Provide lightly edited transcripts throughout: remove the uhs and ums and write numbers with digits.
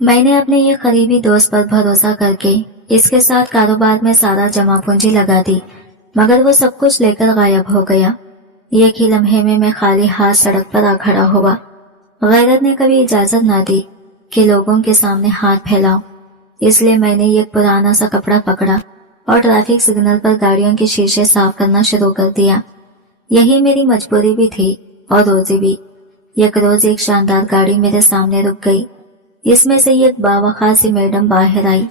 मैंने अपने ये करीबी दोस्त पर भरोसा करके इसके साथ कारोबार में सारा जमा पूंजी लगा दी, मगर वो सब कुछ लेकर गायब हो गया। एक ही लम्हे में मैं खाली हाथ सड़क पर आ खड़ा हुआ। गैरत ने कभी इजाजत ना दी कि लोगों के सामने हाथ फैलाऊं, इसलिए मैंने एक पुराना सा कपड़ा पकड़ा और ट्रैफिक सिग्नल पर गाड़ियों के शीशे साफ करना शुरू कर दिया। यही मेरी मजबूरी भी थी और रोजी भी। एक रोज एक शानदार गाड़ी मेरे सामने रुक गई। इसमें से एक बावखा सी मैडम बाहर आई।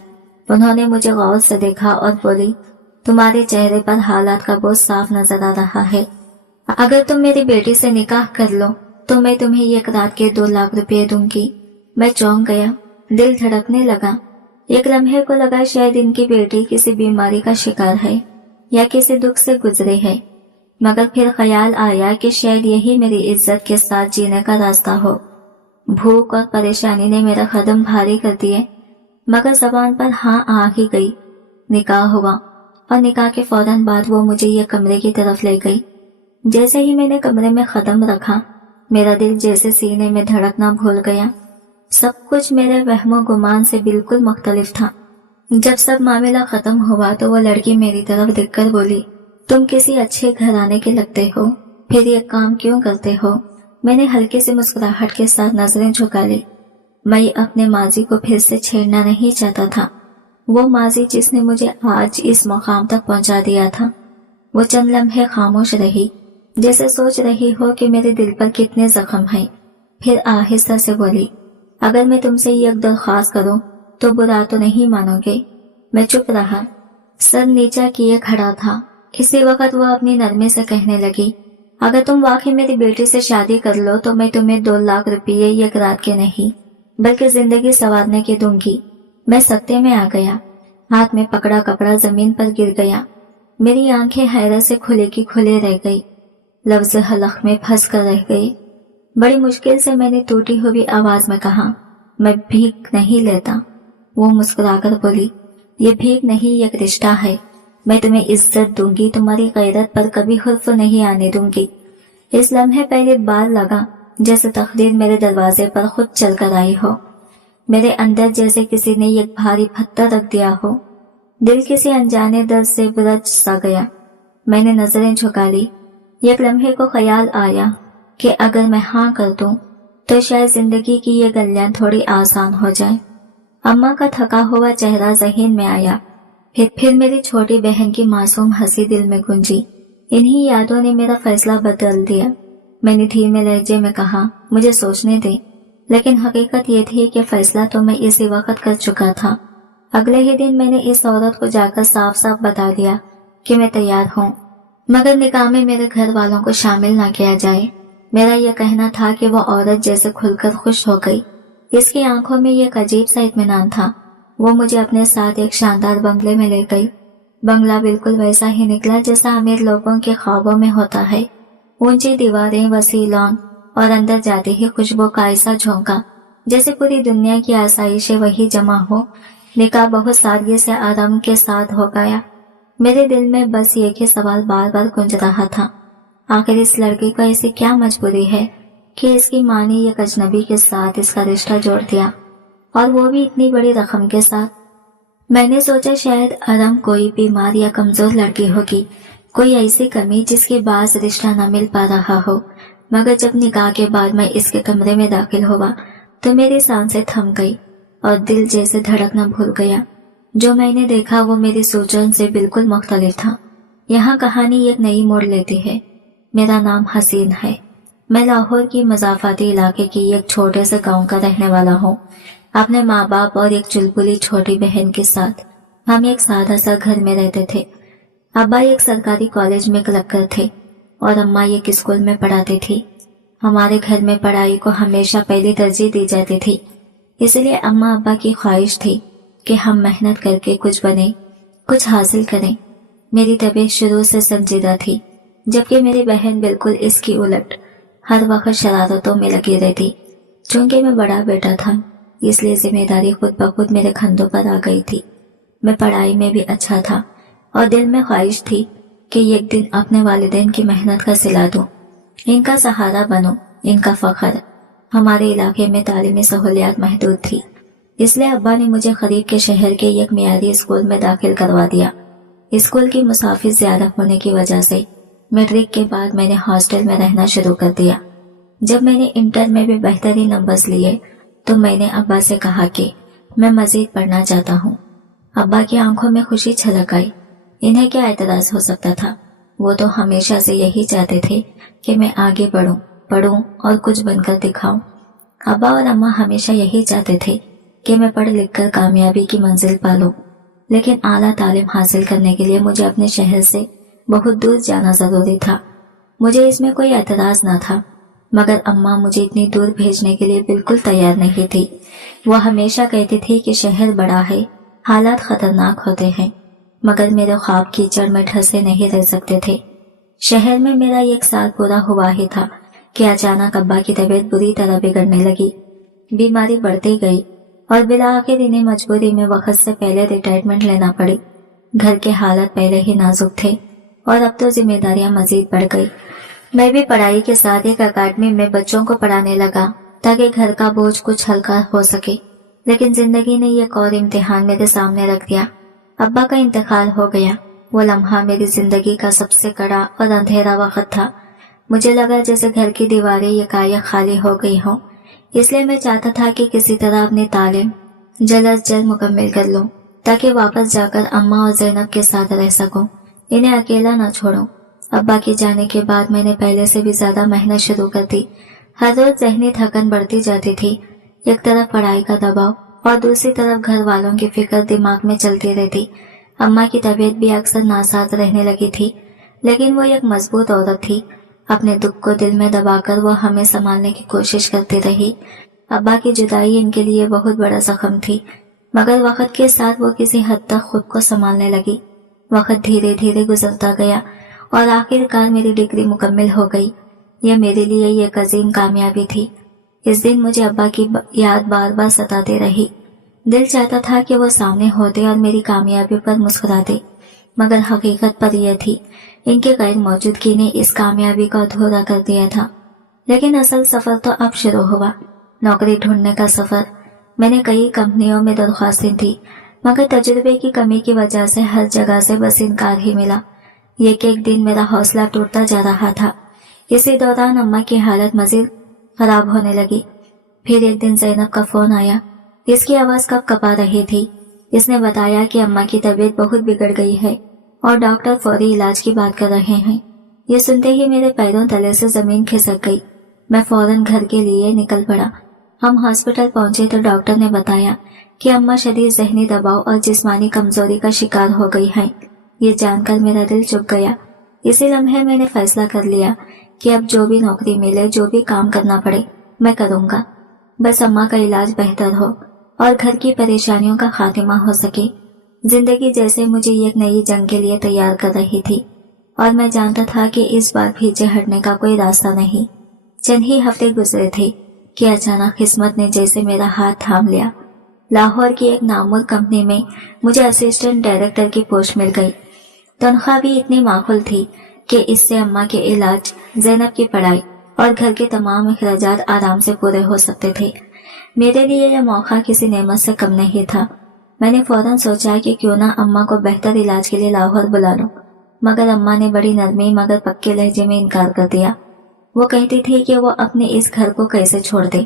उन्होंने मुझे गौर से देखा और बोली, तुम्हारे चेहरे पर हालात का बोझ साफ नजर आ रहा है। अगर तुम मेरी बेटी से निकाह कर लो तो मैं तुम्हें एक रात के 2 लाख रुपए दूंगी। मैं चौंक गया, दिल धड़कने लगा। एक लम्हे को लगा शायद इनकी बेटी किसी बीमारी का शिकार है या किसी दुख से गुजरे है, मगर फिर ख्याल आया कि शायद यही मेरी इज्जत के साथ जीने का रास्ता हो। भूख और परेशानी ने मेरा कदम भारी कर दिए, मगर जबान पर हाँ आ ही गई। निकाह हुआ और निकाह के फौरन बाद वो मुझे ये कमरे की तरफ ले गई। जैसे ही मैंने कमरे में कदम रखा, मेरा दिल जैसे सीने में धड़कना भूल गया। सब कुछ मेरे वहमो गुमान से बिल्कुल मुख्तलिफ था। जब सब मामला खत्म हुआ तो वो लड़की मेरी तरफ देखकर बोली, तुम किसी अच्छे घराने के लगते हो, फिर ये काम क्यों करते हो? मैंने हल्के से मुस्कुराहट के साथ नजरें झुका ली। मैं अपने माजी को फिर से छेड़ना नहीं चाहता था, वो माजी जिसने मुझे आज इस मुकाम तक पहुंचा दिया था। वो चंद लम्हे खामोश रही, जैसे सोच रही हो कि मेरे दिल पर कितने जख्म हैं। फिर आहिस्ता से बोली, अगर मैं तुमसे एक दरख्वास्त करूं तो बुरा तो नहीं मानोगे? मैं चुप रहा, सर नीचा किए खड़ा था। इसी वक्त वो अपनी नरमी से कहने लगी, अगर तुम वाकई मेरी बेटी से शादी कर लो तो मैं तुम्हें 2 लाख रुपये एक रात के नहीं बल्कि जिंदगी संवारने के दूंगी। मैं सत्ते में आ गया, हाथ में पकड़ा कपड़ा जमीन पर गिर गया। मेरी आंखें हैरत से खुले की खुले रह गई, लफ्ज हलक में फंस कर रह गई। बड़ी मुश्किल से मैंने टूटी हुई आवाज में कहा, मैं भीख नहीं लेता। वो मुस्कुराकर बोली, ये भीख नहीं, एक रिश्ता है। मैं तुम्हें इज्जत दूंगी, तुम्हारी गैरत पर कभी हुर्फ नहीं आने दूंगी। इस लम्हे पहली बार लगा जैसे तकदीर मेरे दरवाजे पर खुद चल कर आई हो। मेरे अंदर जैसे किसी ने एक भारी पत्थर रख दिया हो। दिल किसी अनजाने दर्द से बुरज सा गया। मैंने नजरें झुका ली। एक लम्हे को ख्याल आया कि अगर मैं हाँ कर दूं तो शायद जिंदगी की ये गलियां थोड़ी आसान हो जाए। अम्मा का थका हुआ चेहरा ज़हन में आया। फिर मेरी छोटी बहन की मासूम हंसी दिल में गूंजी। इन्हीं यादों ने मेरा फैसला बदल दिया। मैंने धीमे लहजे में कहा, मुझे सोचने दे। लेकिन हकीकत ये थी कि फैसला तो मैं इसी वक्त कर चुका था। अगले ही दिन मैंने इस औरत को जाकर साफ साफ बता दिया कि मैं तैयार हूँ, मगर निकाह में मेरे घर वालों को शामिल ना किया जाए। मेरा यह कहना था कि वो औरत जैसे खुलकर खुश हो गई। इसकी आंखों में एक अजीब सा इत्मीनान था। वो मुझे अपने साथ एक शानदार बंगले में ले गई। बंगला बिल्कुल वैसा ही निकला जैसा अमीर लोगों के ख्वाबों में होता है। ऊंची दीवारें, वसी लॉन और अंदर जाते ही खुशबू का ऐसा झोंका जैसे पूरी दुनिया की आसाइशें वही जमा हो। निकाह बहुत सादगी से आराम के साथ हो गया। मेरे दिल में बस एक ही सवाल बार बार गूंज रहा था, आखिर इस लड़की को ऐसी क्या मजबूरी है कि इसकी माँ ने एक अजनबी के साथ इसका रिश्ता जोड़ दिया, और वो भी इतनी बड़ी रकम के साथ। मैंने सोचा शायद अरम कोई बीमार या कमजोर लड़की होगी, कोई ऐसी कमी जिसके बास रिश्ता न मिल पा रहा हो। मगर जब निकाह के बाद मैं इसके कमरे में दाखिल हुआ तो मेरी सांसें थम गई और दिल जैसे धड़कना भूल गया। जो मैंने देखा वो मेरी सोचों से बिल्कुल मुख्तलिफ था। यहाँ कहानी एक नई मोड़ लेती है। मेरा नाम हसीन है। मैं लाहौर की मज़ाफ़ाती इलाके की एक छोटे से गांव का रहने वाला हूँ। अपने माँ बाप और एक चुलबुली छोटी बहन के साथ हम एक सादा सा घर में रहते थे। अब्बा एक सरकारी कॉलेज में क्लर्क थे और अम्मा एक स्कूल में पढ़ाती थी। हमारे घर में पढ़ाई को हमेशा पहली तरजीह दी जाती थी, इसलिए अम्मा अब्बा की ख्वाहिश थी कि हम मेहनत करके कुछ बने, कुछ हासिल करें। मेरी तबीयत शुरू से संजीदा थी, जबकि मेरी बहन बिल्कुल इसकी उलट, हर वक्त शरारतों में लगी रहती। चूंकि मैं बड़ा बेटा था, इसलिए जिम्मेदारी खुद ब खुद मेरे कंधों पर आ गई थी। मैं पढ़ाई में भी अच्छा था और दिल में ख्वाहिश थी कि एक दिन अपने वालिदैन की मेहनत का सिला दूं, इनका सहारा बनूं, इनका फख्र। हमारे इलाके में तालीमी सहूलियात महदूद थी, اس لیے ابا نے مجھے قریب کے شہر کے ایک معیاری اسکول میں داخل کروا دیا۔ اسکول کی مسافر زیادہ ہونے کی وجہ سے میٹرک کے بعد میں نے ہاسٹل میں رہنا شروع کر دیا۔ جب میں نے انٹر میں بھی بہترین نمبرز لیے تو میں نے ابا سے کہا کہ میں مزید پڑھنا چاہتا ہوں۔ ابا کی آنکھوں میں خوشی چھلک آئی۔ انہیں کیا اعتراض ہو سکتا تھا؟ وہ تو ہمیشہ سے یہی چاہتے تھے کہ میں آگے پڑھوں اور کچھ بن کر دکھاؤں۔ ابا اور اماں ہمیشہ یہی چاہتے تھے کہ میں پڑھ لکھ کر کامیابی کی منزل پالوں، لیکن اعلیٰ تعلیم حاصل کرنے کے لیے مجھے اپنے شہر سے بہت دور جانا ضروری تھا۔ مجھے اس میں کوئی اعتراض نہ تھا، مگر اماں مجھے اتنی دور بھیجنے کے لیے بالکل تیار نہیں تھی۔ وہ ہمیشہ کہتی تھی کہ شہر بڑا ہے، حالات خطرناک ہوتے ہیں، مگر میرے خواب کیچڑ میں ڈھسے نہیں رہ سکتے تھے۔ شہر میں میرا 1 سال پورا ہوا ہی تھا کہ اچانک ابا کی طبیعت بری طرح بگڑنے لگی۔ بیماری بڑھتی گئی اور بالآخر انہیں مجبوری میں وقت سے پہلے ریٹائرمنٹ لینا پڑی۔ گھر کے حالات پہلے ہی نازک تھے اور اب تو ذمہ داریاں مزید بڑھ گئی۔ میں بھی پڑھائی کے ساتھ ایک اکیڈمی میں بچوں کو پڑھانے لگا تاکہ گھر کا بوجھ کچھ ہلکا ہو سکے، لیکن زندگی نے ایک اور امتحان میرے سامنے رکھ دیا۔ ابا کا انتقال ہو گیا۔ وہ لمحہ میری زندگی کا سب سے کڑا اور اندھیرا وقت تھا۔ مجھے لگا جیسے گھر کی دیواریں یکایک خالی ہو گئی ہوں۔ اس لیے میں چاہتا تھا کہ کسی طرح اپنی تعلیم جلد از جلد مکمل کر لوں تاکہ واپس جا کر اماں اور زینب کے ساتھ رہ سکوں، انہیں اکیلا نہ چھوڑوں۔ ابا کے جانے کے بعد میں نے پہلے سے بھی زیادہ محنت شروع کر دی۔ ہر روز ذہنی تھکن بڑھتی جاتی تھی۔ ایک طرف پڑھائی کا دباؤ اور دوسری طرف گھر والوں کی فکر دماغ میں چلتی رہتی۔ اماں کی طبیعت بھی اکثر ناساز رہنے لگی تھی، لیکن وہ ایک مضبوط عورت تھی۔ اپنے دکھ کو دل میں دبا کر وہ ہمیں سنبھالنے کی کوشش کرتی رہی۔ ابا کی جدائی ان کے لیے بہت بڑا زخم تھی، مگر وقت کے ساتھ وہ کسی حد تک خود کو سنبھالنے لگی۔ وقت دھیرے دھیرے گزرتا گیا اور آخر کار میری ڈگری مکمل ہو گئی۔ یہ میرے لیے ایک عظیم کامیابی تھی۔ اس دن مجھے ابا کی یاد بار بار ستاتے رہی۔ دل چاہتا تھا کہ وہ سامنے ہوتے اور میری کامیابی پر مسکراتے، مگر حقیقت پر یہ تھی ان کی غیر موجودگی نے اس کامیابی کو ادھورا کر دیا تھا۔ لیکن اصل سفر تو اب شروع ہوا، نوکری ڈھونڈنے کا سفر۔ میں نے کئی کمپنیوں میں درخواستیں دی، مگر تجربے کی کمی کی وجہ سے ہر جگہ سے بس انکار ہی ملا۔ ایک دن میرا حوصلہ ٹوٹتا جا رہا تھا۔ اسی دوران اماں کی حالت مزید خراب ہونے لگی۔ پھر ایک دن زینب کا فون آیا۔ اس کی آواز کب کپا رہی تھی۔ اس نے بتایا کہ اماں کی طبیعت بہت بگڑ گئی ہے اور ڈاکٹر فوری علاج کی بات کر رہے ہیں۔ یہ سنتے ہی میرے پیروں تلے سے زمین کھسک گئی۔ میں فوراً گھر کے لیے نکل پڑا۔ ہم ہاسپٹل پہنچے تو ڈاکٹر نے بتایا کہ اماں شدید ذہنی دباؤ اور جسمانی کمزوری کا شکار ہو گئی ہیں۔ یہ جان کر میرا دل چپ گیا۔ اسی لمحے میں نے فیصلہ کر لیا کہ اب جو بھی نوکری ملے، جو بھی کام کرنا پڑے، میں کروں گا، بس اماں کا علاج بہتر ہو اور گھر کی پریشانیوں کا خاتمہ ہو سکے۔ زندگی جیسے مجھے ایک نئی جنگ کے لیے تیار کر رہی تھی اور میں جانتا تھا کہ اس بار پیچھے ہٹنے کا کوئی راستہ نہیں۔ چند ہی ہفتے گزرے تھے کہ اچانک قسمت نے جیسے میرا ہاتھ تھام لیا۔ لاہور کی ایک نامور کمپنی میں مجھے اسسٹنٹ ڈائریکٹر کی پوسٹ مل گئی۔ تنخواہ بھی اتنی معقول تھی کہ اس سے اماں کے علاج، زینب کی پڑھائی اور گھر کے تمام اخراجات آرام سے پورے ہو سکتے تھے۔ میرے لیے یہ موقع کسی نعمت سے کم نہیں تھا۔ میں نے فوراً سوچا کہ کیوں نہ اماں کو بہتر علاج کے لیے لاہور بلا لوں، مگر اماں نے بڑی نرمی مگر پکے لہجے میں انکار کر دیا۔ وہ کہتی تھی کہ وہ اپنے اس گھر کو کیسے چھوڑ دے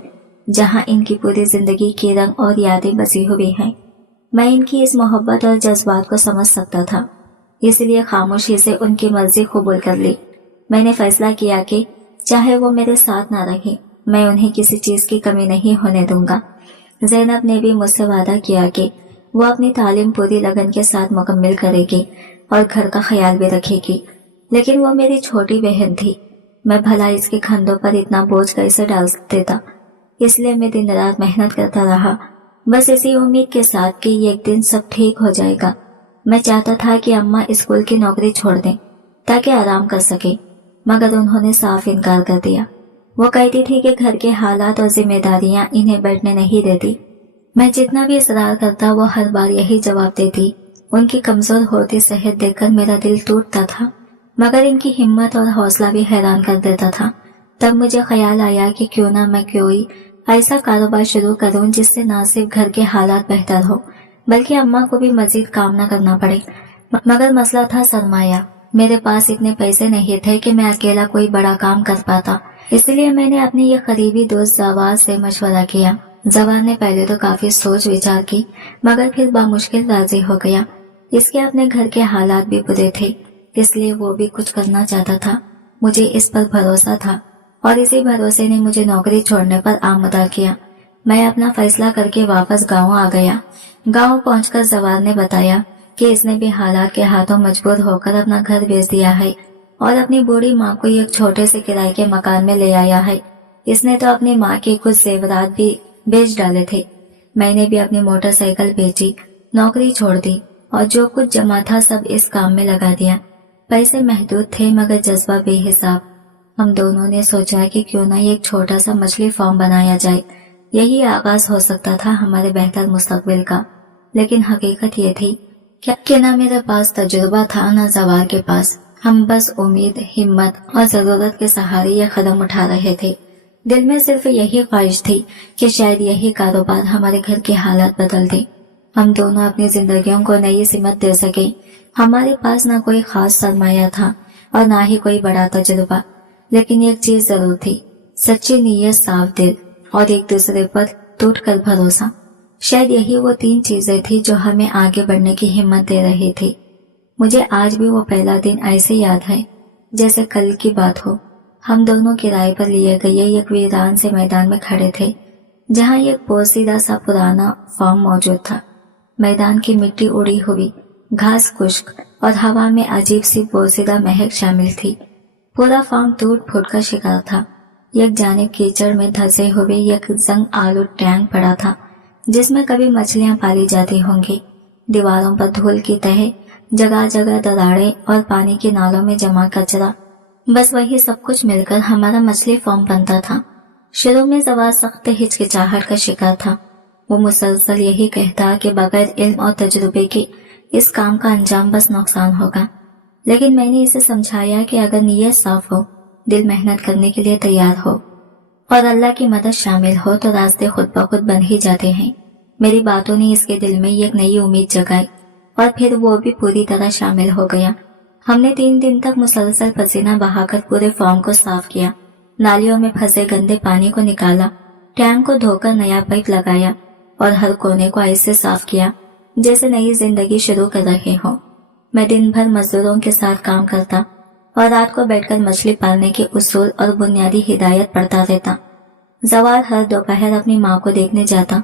جہاں ان کی پوری زندگی کی رنگ اور یادیں بسی ہوئی ہیں۔ میں ان کی اس محبت اور جذبات کو سمجھ سکتا تھا، اس لیے خاموشی سے ان کی مرضی قبول کر لی۔ میں نے فیصلہ کیا کہ چاہے وہ میرے ساتھ نہ رہے، میں انہیں کسی چیز کی کمی نہیں ہونے دوں گا۔ زینب نے بھی مجھ سے وعدہ کیا کہ وہ اپنی تعلیم پوری لگن کے ساتھ مکمل کرے گی اور گھر کا خیال بھی رکھے گی، لیکن وہ میری چھوٹی بہن تھی۔ میں بھلا اس کے کندھوں پر اتنا بوجھ کیسے ڈال دیتا؟ اس لیے میں دن رات محنت کرتا رہا، بس اسی امید کے ساتھ کہ ایک دن سب ٹھیک ہو جائے گا۔ میں چاہتا تھا کہ اماں اسکول کی نوکری چھوڑ دیں تاکہ آرام کر سکے، مگر انہوں نے صاف انکار کر دیا۔ وہ کہتی تھی کہ گھر کے حالات اور ذمہ داریاں انہیں بیٹھنے نہیں دیتی۔ میں جتنا بھی اصرار کرتا وہ ہر بار یہی جواب دیتی۔ ان کی کمزور ہوتی صحت دیکھ کر میرا دل ٹوٹتا تھا، مگر ان کی ہمت اور حوصلہ بھی حیران کر دیتا تھا۔ تب مجھے خیال آیا کہ کیوں نہ میں کوئی ایسا کاروبار شروع کروں جس سے نہ صرف گھر کے حالات بہتر ہو بلکہ اماں کو بھی مزید کام نہ کرنا پڑے۔ مگر مسئلہ تھا سرمایہ۔ میرے پاس اتنے پیسے نہیں تھے کہ میں اکیلا کوئی بڑا کام کر پاتا، اس لیے میں نے اپنے یہ قریبی دوست زوار سے مشورہ کیا۔ زوار نے پہلے تو کافی سوچ وچار کی مگر پھر بامشکل راضی ہو گیا۔ اس کے اپنے گھر کے حالات بھی برے تھے، اس لیے وہ بھی کچھ کرنا چاہتا تھا۔ مجھے اس پر بھروسہ تھا اور اسی بھروسے نے مجھے نوکری چھوڑنے پر آمادہ کیا۔ میں اپنا فیصلہ کر کے واپس گاؤں آ گیا۔ گاؤں پہنچ کر زوار نے بتایا کہ اس نے بھی حالات کے ہاتھوں مجبور ہو کر اپنا گھر بیچ دیا ہے اور اپنی بوڑھی ماں کو ایک چھوٹے سے کرائے کے مکان میں لے آیا ہے۔ اس نے تو اپنی ماں کے کچھ زیورات بھی بیچ ڈالے تھے۔ میں نے بھی اپنی موٹر سائیکل بیچی، نوکری چھوڑ دی اور جو کچھ جمع تھا سب اس کام میں لگا دیا۔ پیسے محدود تھے مگر جذبہ بے حساب۔ ہم دونوں نے سوچا کہ کیوں نہ ایک چھوٹا سا مچھلی فارم بنایا جائے، یہی آغاز ہو سکتا تھا ہمارے بہتر مستقبل کا۔ لیکن حقیقت یہ تھی کہ نہ میرے پاس تجربہ تھا نہ زوار کے پاس۔ ہم بس امید، ہمت اور ضرورت کے سہارے یہ قدم اٹھا رہے تھے۔ دل میں صرف یہی خواہش تھی کہ شاید یہی کاروبار ہمارے گھر کے حالات بدل دے، ہم دونوں اپنی زندگیوں کو نئی سمت دے سکیں۔ ہمارے پاس نہ کوئی خاص سرمایہ تھا اور نہ ہی کوئی بڑا تجربہ، لیکن ایک چیز ضرور تھی، سچی نیت، صاف دل اور ایک دوسرے پر ٹوٹ کر بھروسہ۔ شاید یہی وہ 3 چیزیں تھی جو ہمیں آگے بڑھنے کی ہمت دے رہی تھی۔ مجھے آج بھی وہ پہلا دن ایسے یاد ہے جیسے کل کی بات ہو۔ ہم دونوں کرائے پر لیے گئے ایک ویران سے میدان میں کھڑے تھے جہاں ایک پوسیدہ سا پرانا فارم موجود تھا۔ میدان کی مٹی اڑی ہوئی، گھاس خشک اور ہوا میں عجیب سی پوسیدہ مہک شامل تھی۔ پورا فارم ٹوٹ پھوٹ کا شکار تھا۔ ایک جانب کیچڑ میں دھسے ہوئے ایک زنگ آلود ٹینک پڑا تھا جس میں کبھی مچھلیاں پالی جاتی ہوں گی۔ دیواروں پر دھول کی تہے، جگہ جگہ دراڑیں اور پانی کے نالوں میں جمع کچرا، بس وہی سب کچھ مل کر ہمارا مچھلی فارم بنتا تھا۔ شروع میں زوار سخت ہچکچاہٹ کا شکار تھا۔ وہ مسلسل یہی کہتا کہ بغیر علم اور تجربے کے اس کام کا انجام بس نقصان ہوگا، لیکن میں نے اسے سمجھایا کہ اگر نیت صاف ہو، دل محنت کرنے کے لیے تیار ہو اور اللہ کی مدد شامل ہو تو راستے خود بخود بن ہی جاتے ہیں۔ میری باتوں نے اس کے دل میں ایک نئی امید جگائی اور پھر وہ بھی پوری طرح شامل ہو گیا۔ ہم نے 3 دن تک مسلسل پسینہ بہا کر پورے فارم کو صاف کیا، نالیوں میں پھنسے گندے پانی کو نکالا، ٹینک کو دھو کر نیا پائپ لگایا اور ہر کونے کو ایسے صاف کیا جیسے نئی زندگی شروع کر رہے ہوں۔ میں دن بھر مزدوروں کے ساتھ کام کرتا اور رات کو بیٹھ کر مچھلی پالنے کے اصول اور بنیادی ہدایت پڑھتا رہتا۔ زوار ہر دوپہر اپنی ماں کو دیکھنے جاتا،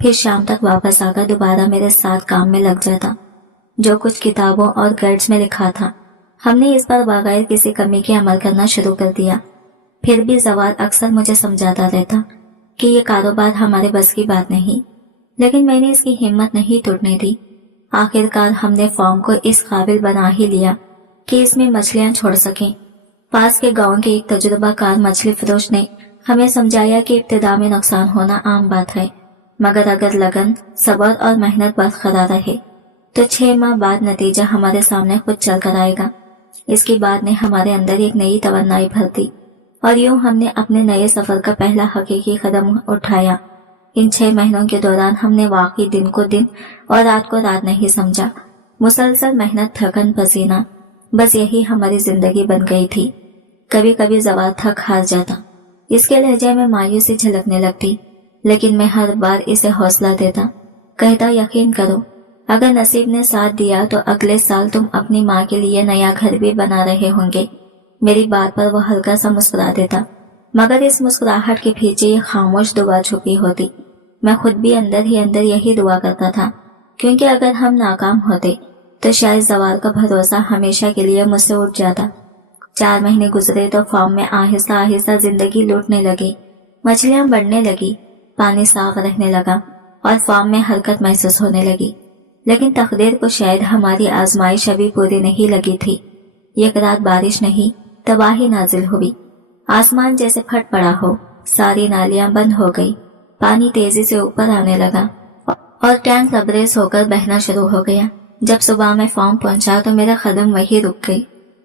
پھر شام تک واپس آ کر دوبارہ میرے ساتھ کام میں لگ جاتا۔ جو کچھ کتابوں اور گائیڈز میں لکھا تھا ہم نے اس پر بغیر کسی کمی کے عمل کرنا شروع کر دیا۔ پھر بھی زوار اکثر مجھے سمجھاتا رہتا کہ یہ کاروبار ہمارے بس کی بات نہیں، لیکن میں نے اس کی ہمت نہیں ٹوٹنے دی۔ آخر کار ہم نے فارم کو اس قابل بنا ہی لیا کہ اس میں مچھلیاں چھوڑ سکیں۔ پاس کے گاؤں کے ایک تجربہ کار مچھلی فروش نے ہمیں سمجھایا کہ ابتدا میں نقصان ہونا عام بات ہے، مگر اگر لگن، صبر اور محنت برقرار رہے تو 6 ماہ بعد نتیجہ ہمارے سامنے خود چل کر آئے گا۔ اس کی بات نے ہمارے اندر ایک نئی توانائی بھر دی اور یوں ہم نے اپنے نئے سفر کا پہلا حقیقی قدم اٹھایا۔ ان 6 مہینوں کے دوران ہم نے واقعی دن کو دن اور رات کو رات نہیں سمجھا۔ مسلسل محنت، تھکن، پسینہ، بس یہی ہماری زندگی بن گئی تھی۔ کبھی کبھی زوار تھک ہار جاتا، اس کے لہجے میں مایوسی جھلکنے لگتی، لیکن میں ہر بار اسے حوصلہ دیتا، کہتا یقین کرو، اگر نصیب نے ساتھ دیا تو اگلے سال تم اپنی ماں کے لیے نیا گھر بھی بنا رہے ہوں گے۔ میری بات پر وہ ہلکا سا مسکرا دیتا، مگر اس مسکراہٹ کے پیچھے یہ خاموش دعا چھپی ہوتی۔ میں خود بھی اندر ہی اندر یہی دعا کرتا تھا، کیونکہ اگر ہم ناکام ہوتے تو شاید زوال کا بھروسہ ہمیشہ کے لیے مجھ سے اٹھ جاتا۔ 4 مہینے گزرے تو فارم میں آہستہ آہستہ زندگی لوٹنے لگی، مچھلیاں بڑھنے لگی، پانی صاف رہنے لگا اور فارم میں حرکت محسوس ہونے لگی۔ لیکن تقدیر کو شاید ہماری آزمائش ابھی پوری نہیں لگی تھی۔ ایک رات بارش نہیں، تباہی نازل ہوئی، آسمان جیسے پھٹ پڑا ہو، ساری نالیاں بند ہو گئی، پانی تیزی سے اوپر آنے لگا اور ٹینک لبریز ہو کر بہنا شروع ہو گیا۔ جب صبح میں فارم پہنچا تو میرا قدم وہی رک گئی۔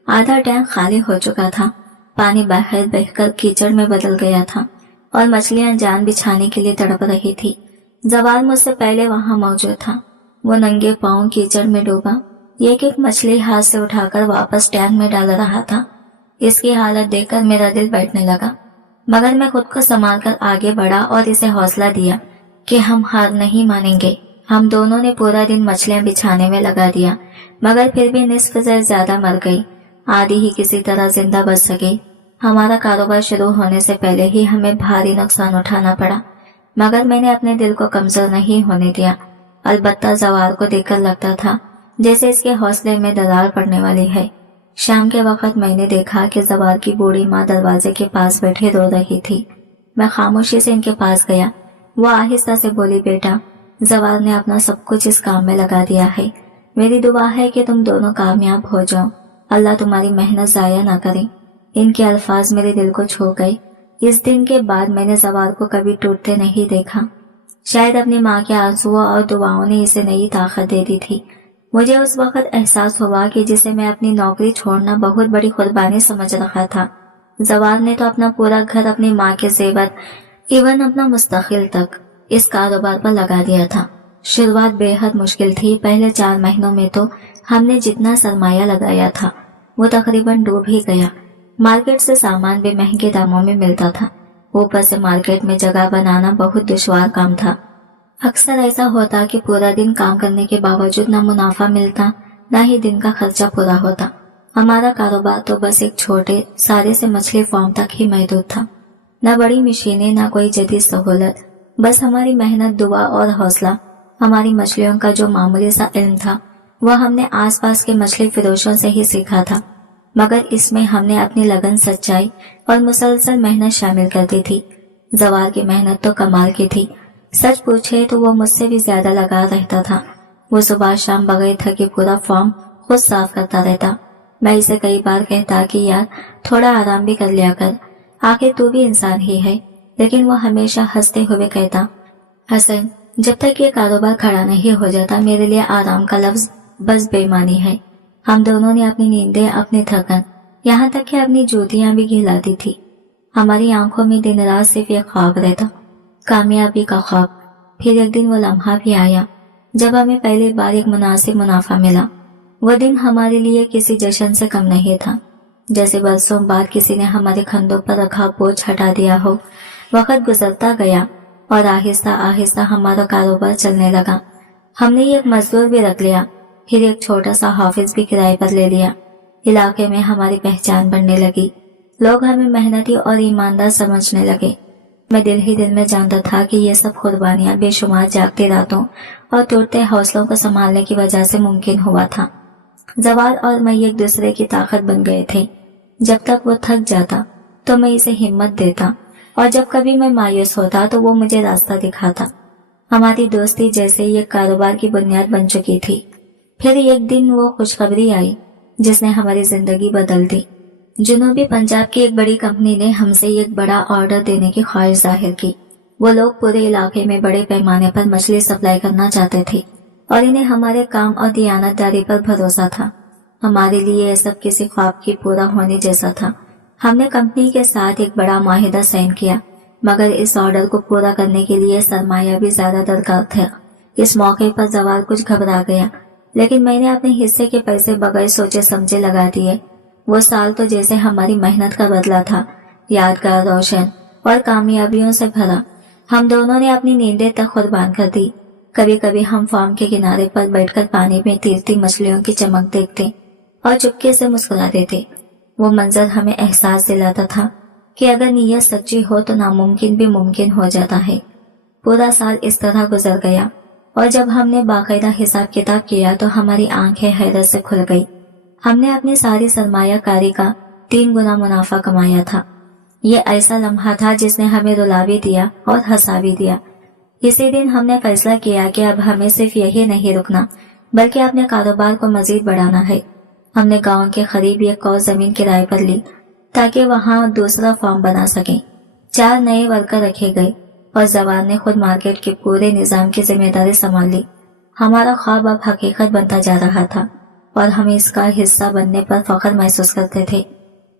آدھا ٹینک خالی ہو چکا تھا، پانی باہر بہہ کر کیچڑ میں بدل گیا تھا۔ और मछलियां जान बिछाने के लिए तड़प रही थी। जवाल मुझसे पहले वहां मौजूद था। वो नंगे पांव कीचड़ में डूबा एक एक मछली हाथ से उठाकर वापस टैंक में डाल रहा था। इसकी हालत देखकर मेरा दिल बैठने लगा, मगर मैं खुद को संभालकर आगे बढ़ा और इसे हौसला दिया कि हम हार नहीं मानेंगे। हम दोनों ने पूरा दिन मछलियां बिछाने में लगा दिया, मगर फिर भी निस्फ से ज्यादा मर गई। आधी ही किसी तरह जिंदा बच सकी। हमारा कारोबार शुरू होने से पहले ही हमें भारी नुकसान उठाना पड़ा, मगर मैंने अपने दिल को कमजोर नहीं होने दिया। अलबत्ता जवार को देखकर लगता था जैसे इसके हौसले में दरार पड़ने वाली है। शाम के वक्त मैंने देखा कि जवार की बूढ़ी माँ दरवाजे के पास बैठे रो रही थी। मैं खामोशी से इनके पास गया। वो आहिस्ता से बोली, बेटा, जवार ने अपना सब कुछ इस काम में लगा दिया है। मेरी दुआ है कि तुम दोनों कामयाब हो जाओ। अल्लाह तुम्हारी मेहनत जाया ना करे। इनके अल्फाज मेरे दिल को छू गए। इस दिन के बाद मैंने जवार को कभी टूटते नहीं देखा। शायद अपनी माँ के आंसुओं और दुआओं ने इसे नई ताकत दे दी थी। मुझे उस वक्त एहसास हुआ कि जिसे मैं अपनी नौकरी छोड़ना बहुत बड़ी कुर्बानी समझ रखा था, जवार ने तो अपना पूरा घर, अपनी माँ के जेवर, इवन अपना मुस्तकिल तक इस कारोबार पर लगा दिया था। शुरुआत बेहद मुश्किल थी। पहले 4 महीनों में तो हमने जितना सरमाया लगाया था वो तकरीबन डूब ही गया। मार्केट से सामान भी महंगे दामों में मिलता था। ऊपर से मार्केट में जगह बनाना बहुत दुश्वार काम था। अक्सर ऐसा होता कि पूरा दिन काम करने के बावजूद न मुनाफा मिलता, न ही दिन का खर्चा पूरा होता। हमारा कारोबार तो बस एक छोटे सारे से मछली फार्म तक ही महदूद था। न बड़ी मशीनें, न कोई जदीद सहूलत, बस हमारी मेहनत, दुआ और हौसला। हमारी मछलियों का जो मामूली सा इल्म था वह हमने आसपास के मछली फिरोशों से ही सीखा था, मगर इसमें हमने अपनी लगन, सच्चाई और मुसलसल मेहनत शामिल कर दी थी। जवार की मेहनत तो कमाल की थी। सच पूछे तो वो मुझसे भी ज्यादा लगा रहता था। वो सुबह शाम बगैर थके पूरा फार्म खुद साफ करता रहता। मैं इसे कई बार कहता कि यार, थोड़ा आराम भी कर लिया कर, आखिर तू भी इंसान ही है। लेकिन वो हमेशा हंसते हुए कहता, हसन, जब तक ये कारोबार खड़ा नहीं हो जाता मेरे लिए आराम का लफ्ज बस बेईमानी है। हम दोनों ने अपनी नींदें, अपनी थकन, यहाँ तक कि अपनी जूतियां भी गिलाती थी। हमारी आंखों में दिन रात सिर्फ ये ख्वाब रहता, कामयाबी का ख्वाब। फिर एक दिन वो लम्हा भी आया जब हमें पहली बार एक मुनासिब मुनाफा मिला। वो दिन हमारे लिए किसी जश्न से कम नहीं था, जैसे बरसों बाद किसी ने हमारे कंधों पर रखा बोझ हटा दिया हो। वक्त गुजरता गया और आहिस्ता आहिस्ता हमारा कारोबार चलने लगा। हमने एक मजदूर भी रख लिया, फिर एक छोटा सा हाफिज भी किराए पर ले लिया। इलाके में हमारी पहचान बनने लगी। लोग हमें मेहनती और ईमानदार समझने लगे। मैं दिल ही दिल में जानता था कि ये सब कुर्बानियां बेशुमार जागती रातों और टूटते हौसलों को संभालने की वजह से मुमकिन हुआ था। जवाल और मैं एक दूसरे की ताकत बन गए थे। जब तक वो थक जाता तो मैं इसे हिम्मत देता, और जब कभी मैं मायूस होता तो वो मुझे रास्ता दिखाता। हमारी दोस्ती जैसे ही एक कारोबार की बुनियाद बन चुकी थी। फिर एक दिन वो खुशखबरी आई जिसने हमारी जिंदगी बदल दी। जनूबी पंजाब की एक बड़ी कंपनी ने हमसे एक बड़ा ऑर्डर देने की ख्वाहिश जाहिर की। वो लोग पूरे इलाके में बड़े पैमाने पर मछली सप्लाई करना चाहते थे और इन्हें हमारे काम और दियानतदारी पर भरोसा था। हमारे लिए यह सब किसी ख्वाब की पूरा होने जैसा था। हमने कंपनी के साथ एक बड़ा माहिदा साइन किया, मगर इस ऑर्डर को पूरा करने के लिए सरमाया भी ज्यादा दरकार था। इस मौके पर जवाल कुछ घबरा गया, लेकिन मैंने अपने हिस्से के पैसे बगैर सोचे समझे लगा दिए। वो साल तो जैसे हमारी मेहनत का बदला था, यादगार, रोशन और कामयाबियों से भरा। हम दोनों ने अपनी नींदें तक कुर्बान कर दी। कभी कभी हम फार्म के किनारे पर बैठकर पानी में तैरती मछलियों की चमक देखते और चुपके से मुस्कुरा देते। वो मंजर हमें एहसास दिलाता था कि अगर नीयत सच्ची हो तो नामुमकिन भी मुमकिन हो जाता है। पूरा साल इस तरह गुजर गया और जब हमने बाकायदा हिसाब किताब किया तो हमारी आंखें हैरत से खुल गई। हमने अपनी सारी सरमायाकारी का 3 गुना मुनाफा कमाया था। ये ऐसा लम्हा था जिसने हमें रुला भी दिया और हंसा भी दिया। इसी दिन हमने फैसला किया कि अब हमें सिर्फ यही नहीं रुकना, बल्कि अपने कारोबार को मजीद बढ़ाना है। हमने गांव के करीब एक और जमीन किराए पर ली ताकि वहां दूसरा फार्म बना सकें। 4 नए वर्कर रखे गए और जवान ने खुद मार्केट के पूरे निजाम की जिम्मेदारी संभाल ली। हमारा ख्वाब अब हकीकत बनता जा रहा था और हम इसका हिस्सा बनने पर फख्र महसूस करते थे।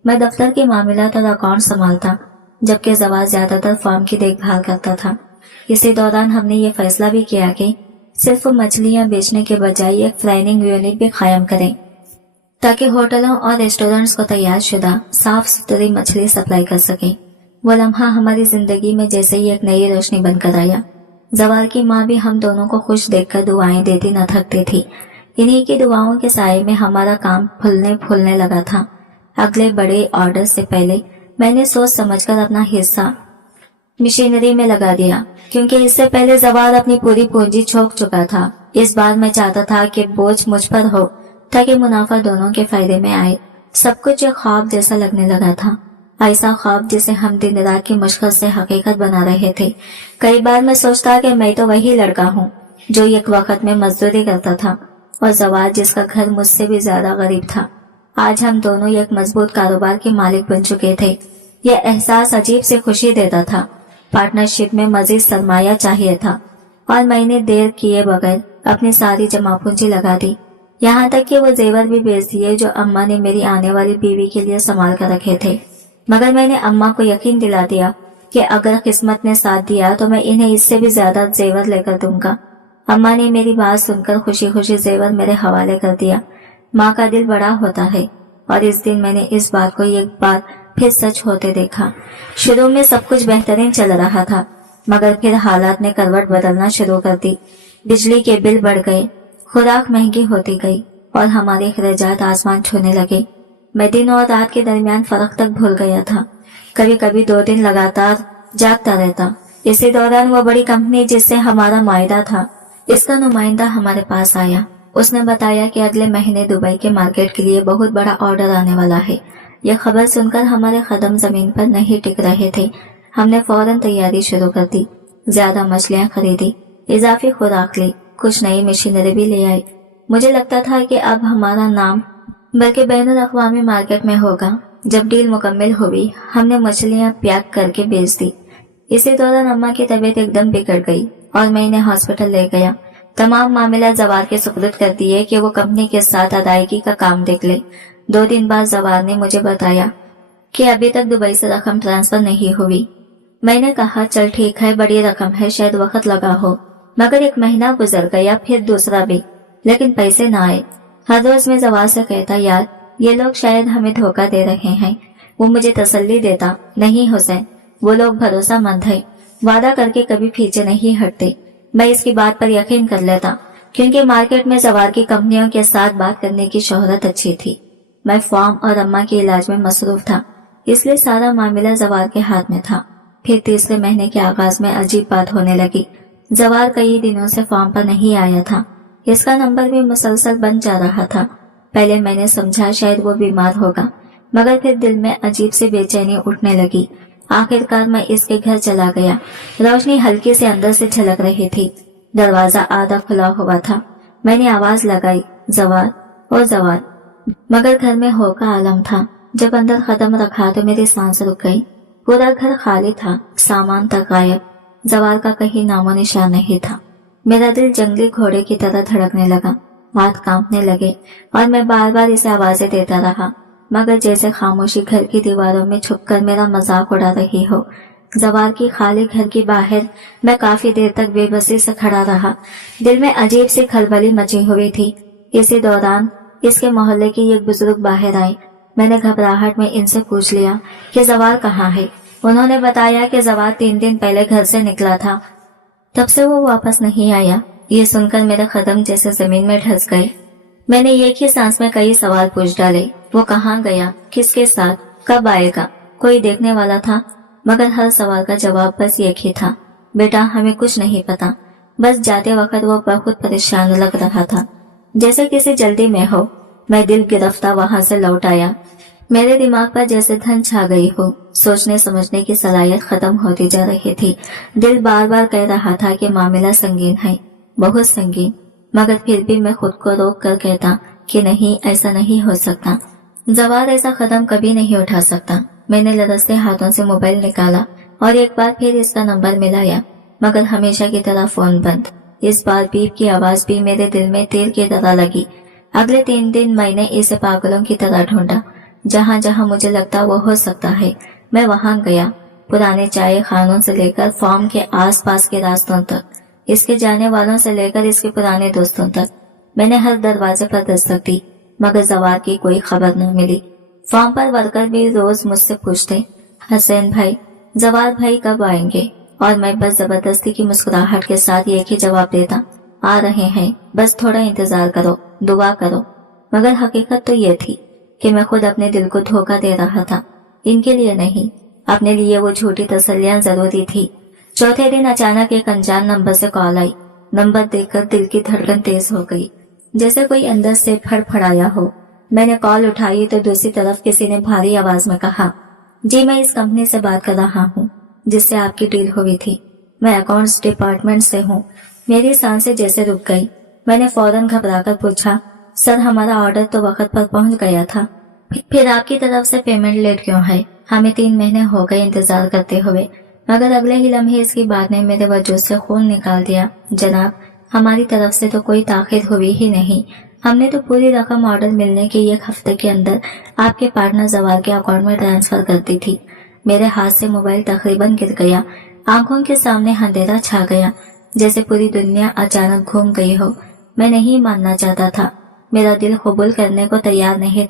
मैं दफ्तर के मामलात और अकाउंट संभालता जबकि जवाद ज्यादातर फार्म की देखभाल करता था। इसी दौरान हमने ये फैसला भी किया कि सिर्फ मछलियां बेचने के बजाय एक फ्राइंग यूनिट भी कायम करें, ताकि होटलों और रेस्टोरेंट्स को तैयार शुदा साफ सुथरी मछली सप्लाई कर सकें। वो लम्हा हमारी जिंदगी में जैसे ही एक नई रोशनी बनकर आया। जवार की माँ भी हम दोनों को खुश देखकर दुआएं देती न थकती थी। इन्हीं की दुआओं के साए में हमारा काम फूलने लगा था। अगले बड़े ऑर्डर से पहले मैंने सोच समझकर अपना हिस्सा मशीनरी में लगा दिया, क्योंकि इससे पहले जवार अपनी पूरी पूंजी झोंक चुका था। इस बार मैं चाहता था कि बोझ मुझ पर हो, ताकि मुनाफा दोनों के फायदे में आए। सब कुछ एक ख्वाब जैसा लगने लगा था, ऐसा ख्वाब जिसे हम दिन रात की मुश्किल से हकीकत बना रहे थे। कई बार मैं सोचता कि मैं तो वही लड़का हूँ जो एक वक्त में मजदूरी करता था, और जवाद जिसका घर मुझसे भी ज्यादा गरीब था। आज हम दोनों एक मजबूत कारोबार के मालिक बन चुके थे। यह एहसास अजीब से खुशी देता था। पार्टनरशिप में मजीद सरमाया चाहिए था, और मैंने देर किए बगैर अपनी सारी जमा पूंजी लगा दी, यहाँ तक कि वो जेवर भी बेच दिए जो अम्मा ने मेरी आने वाली बीवी के लिए संभाल कर रखे थे। मगर मैंने अम्मा को यकीन दिला दिया कि अगर किस्मत ने साथ दिया तो मैं इन्हें इससे भी ज्यादा जेवर लेकर दूंगा। अम्मा ने मेरी बात सुनकर खुशी खुशी जेवर मेरे हवाले कर दिया। माँ का दिल बड़ा होता है, और इस दिन मैंने इस बात को एक बार फिर सच होते देखा। शुरू में सब कुछ बेहतरीन चल रहा था, मगर फिर हालात ने करवट बदलना शुरू कर दी। बिजली के बिल बढ़ गए, खुराक महंगी होती गई, और हमारे खर्चात आसमान छूने लगे। मैं दिन और रात के दरमियान फर्क तक भूल गया था। कभी कभी 2 दिन लगातार जागता रहता। इसी दौरान वो बड़ी कंपनी जिससे हमारा मायदा था, इसका नुमाइंदा हमारे पास आया। उसने बताया कि अगले महीने दुबई के मार्केट के लिए बहुत बड़ा ऑर्डर आने वाला है। यह खबर सुनकर हमारे कदम जमीन पर नहीं टिक रहे थे। हमने फौरन तैयारी शुरू कर दी। ज्यादा मछलियां खरीदी, इजाफी खुराक ली, कुछ नई मशीनरी भी ले आई। मुझे लगता था कि अब हमारा नाम बल्कि बैनुल अक़वामी मार्केट में होगा। जब डील मुकम्मल हुई, हमने मछलियां पैक करके बेच दी। इसी दौरान अम्मा की तबीयत एकदम बिगड़ गई और मैं इन्हें हॉस्पिटल ले गया। तमाम मामला जवार के सुपुर्द कर दिए कि वो कंपनी के साथ अदायगी का काम देख ले। 2 दिन बाद जवार ने मुझे बताया कि अभी तक दुबई से रकम ट्रांसफर नहीं हुई। मैंने कहा चल ठीक है, बड़ी रकम है, शायद वक्त लगा हो। मगर 1 महीना गुजर गया, फिर दूसरा भी, लेकिन पैसे न आए। हर रोज मैं जवार से कहता, यार ये लोग शायद हमें धोखा दे रहे हैं। वो मुझे तसल्ली देता, नहीं हुसैन, वो लोग भरोसामंद है, वादा करके कभी पीछे नहीं हटते। मैं इसकी बात पर यकीन कर लेता, क्योंकि मार्केट में जवार की कंपनियों के साथ बात करने की शोहरत अच्छी थी। मैं फार्म और अम्मा के इलाज में मसरूफ था, इसलिए सारा मामला जवार के हाथ में था। फिर तीसरे महीने के आगाज में अजीब बात होने लगी। जवार कई दिनों से फार्म पर नहीं आया था। इसका नंबर भी मुसलसल बन जा रहा था। पहले मैंने समझा शायद वो बीमार होगा, मगर फिर दिल में अजीब सी बेचैनी उठने लगी। आखिरकार मैं इसके घर चला गया। रोशनी हल्की से अंदर से झलक रही थी। दरवाजा आधा खुला हुआ था। मैंने आवाज लगाई, जवार और जवार, मगर घर में हो का आलम था। जब अंदर कदम रखा तो मेरी सांस रुक गई। पूरा घर खाली था, सामान तक गायब। जवार का कहीं नामो निशान नहीं था। मेरा दिल जंगली घोड़े की तरह धड़कने लगा, हाथ कांपने लगे, और मैं बार बार इसे आवाजें देता रहा, मगर जैसे खामोशी घर की दीवारों में छुपकर मेरा मजाक उड़ा रही हो। जवार की खाली घर की बाहर मैं काफी देर तक बेबसी से खड़ा रहा। दिल में अजीब सी खलबली मची हुई थी। इसी दौरान इसके मोहल्ले की एक बुजुर्ग बाहर आई। मैंने घबराहट में इनसे पूछ लिया कि जवार कहाँ है। उन्होंने बताया कि जवार 3 दिन पहले घर से निकला था, तब से वो वापस नहीं आया। ये सुनकर मेरे कदम जैसे जमीन में धंस गए। मैंने एक ही सांस में कई सवाल पूछ डाले। वो कहाँ गया, किसके साथ, कब आएगा, कोई देखने वाला था? मगर हर सवाल का जवाब बस एक ही था, बेटा हमें कुछ नहीं पता। बस जाते वक्त वो बहुत परेशान लग रहा था, जैसे किसी जल्दी में हो। मैं दिल गिरफ्तार वहां से लौट आया। मेरे दिमाग पर जैसे धन छा गई हो। सोचने समझने की सलाहियत खत्म होती जा रही थी। दिल बार बार कह रहा था कि मामला संगीन है, बहुत संगीन, मगर फिर भी मैं खुद को रोक कर कहता कि नहीं, ऐसा नहीं हो सकता। जवार ऐसा कदम कभी नहीं उठा सकता। मैंने लरसते हाथों से मोबाइल निकाला और एक बार फिर इसका नंबर मिलाया, मगर हमेशा की तरह फोन बंद। इस बार बीप की आवाज भी मेरे दिल में तीर की तरह लगी। अगले 3 दिन मैंने इसे पागलों की तरह ढूंढा। जहाँ जहाँ मुझे लगता वो हो सकता है, मैं वहां गया। पुराने चाय खानों से लेकर फार्म के आसपास के रास्तों तक, इसके जाने वालों से लेकर इसके पुराने दोस्तों तक। मैंने हर दरवाजे पर दस्तक दी, मगर जवार की कोई खबर न मिली। फार्म पर वर्कर भी रोज मुझसे पूछते, हसैन भाई, जवार भाई कब आएंगे? और मैं बस जबरदस्ती की मुस्कुराहट के साथ एक ही जवाब देता, आ रहे हैं, बस थोड़ा इंतजार करो, दुआ करो। मगर हकीकत तो ये थी कि मैं खुद अपने दिल को धोखा दे रहा था, इनके लिए नहीं, अपने लिए। वो झूठी तसल्लियां जरूरी थी। चौथे दिन अचानक एक अनजान नंबर से कॉल आई। नंबर देखकर दिल की धड़कन तेज हो गई, जैसे कोई अंदर से फड़फड़ाया हो। मैंने कॉल उठाई तो दूसरी तरफ किसी ने भारी आवाज में कहा, जी मैं इस कंपनी से बात कर रहा हूँ जिससे आपकी डील हुई थी। मैं अकाउंट्स डिपार्टमेंट से हूँ। मेरी सांसें जैसे रुक गई। मैंने फौरन घबराकर पूछा, सर हमारा ऑर्डर तो वक्त पर पहुंच गया था, फिर आपकी तरफ से पेमेंट लेट क्यों है? हमें 3 महीने हो गए इंतजार करते हुए। मगर अगले ही लम्हे इसकी बात ने मेरे वजूद से खून निकाल दिया। जनाब, हमारी तरफ से तो कोई ताखिर हुई ही नहीं। हमने तो पूरी रकम ऑर्डर मिलने के 1 हफ्ते के अंदर आपके पार्टनर जवार के अकाउंट में ट्रांसफर कर दी थी। मेरे हाथ से मोबाइल तकरीबन गिर गया। आंखों के सामने अंधेरा छा गया, जैसे पूरी दुनिया अचानक घूम गई हो। मैं नहीं मानना चाहता था। मेरा दिल कबूल करने को तैयार नहीं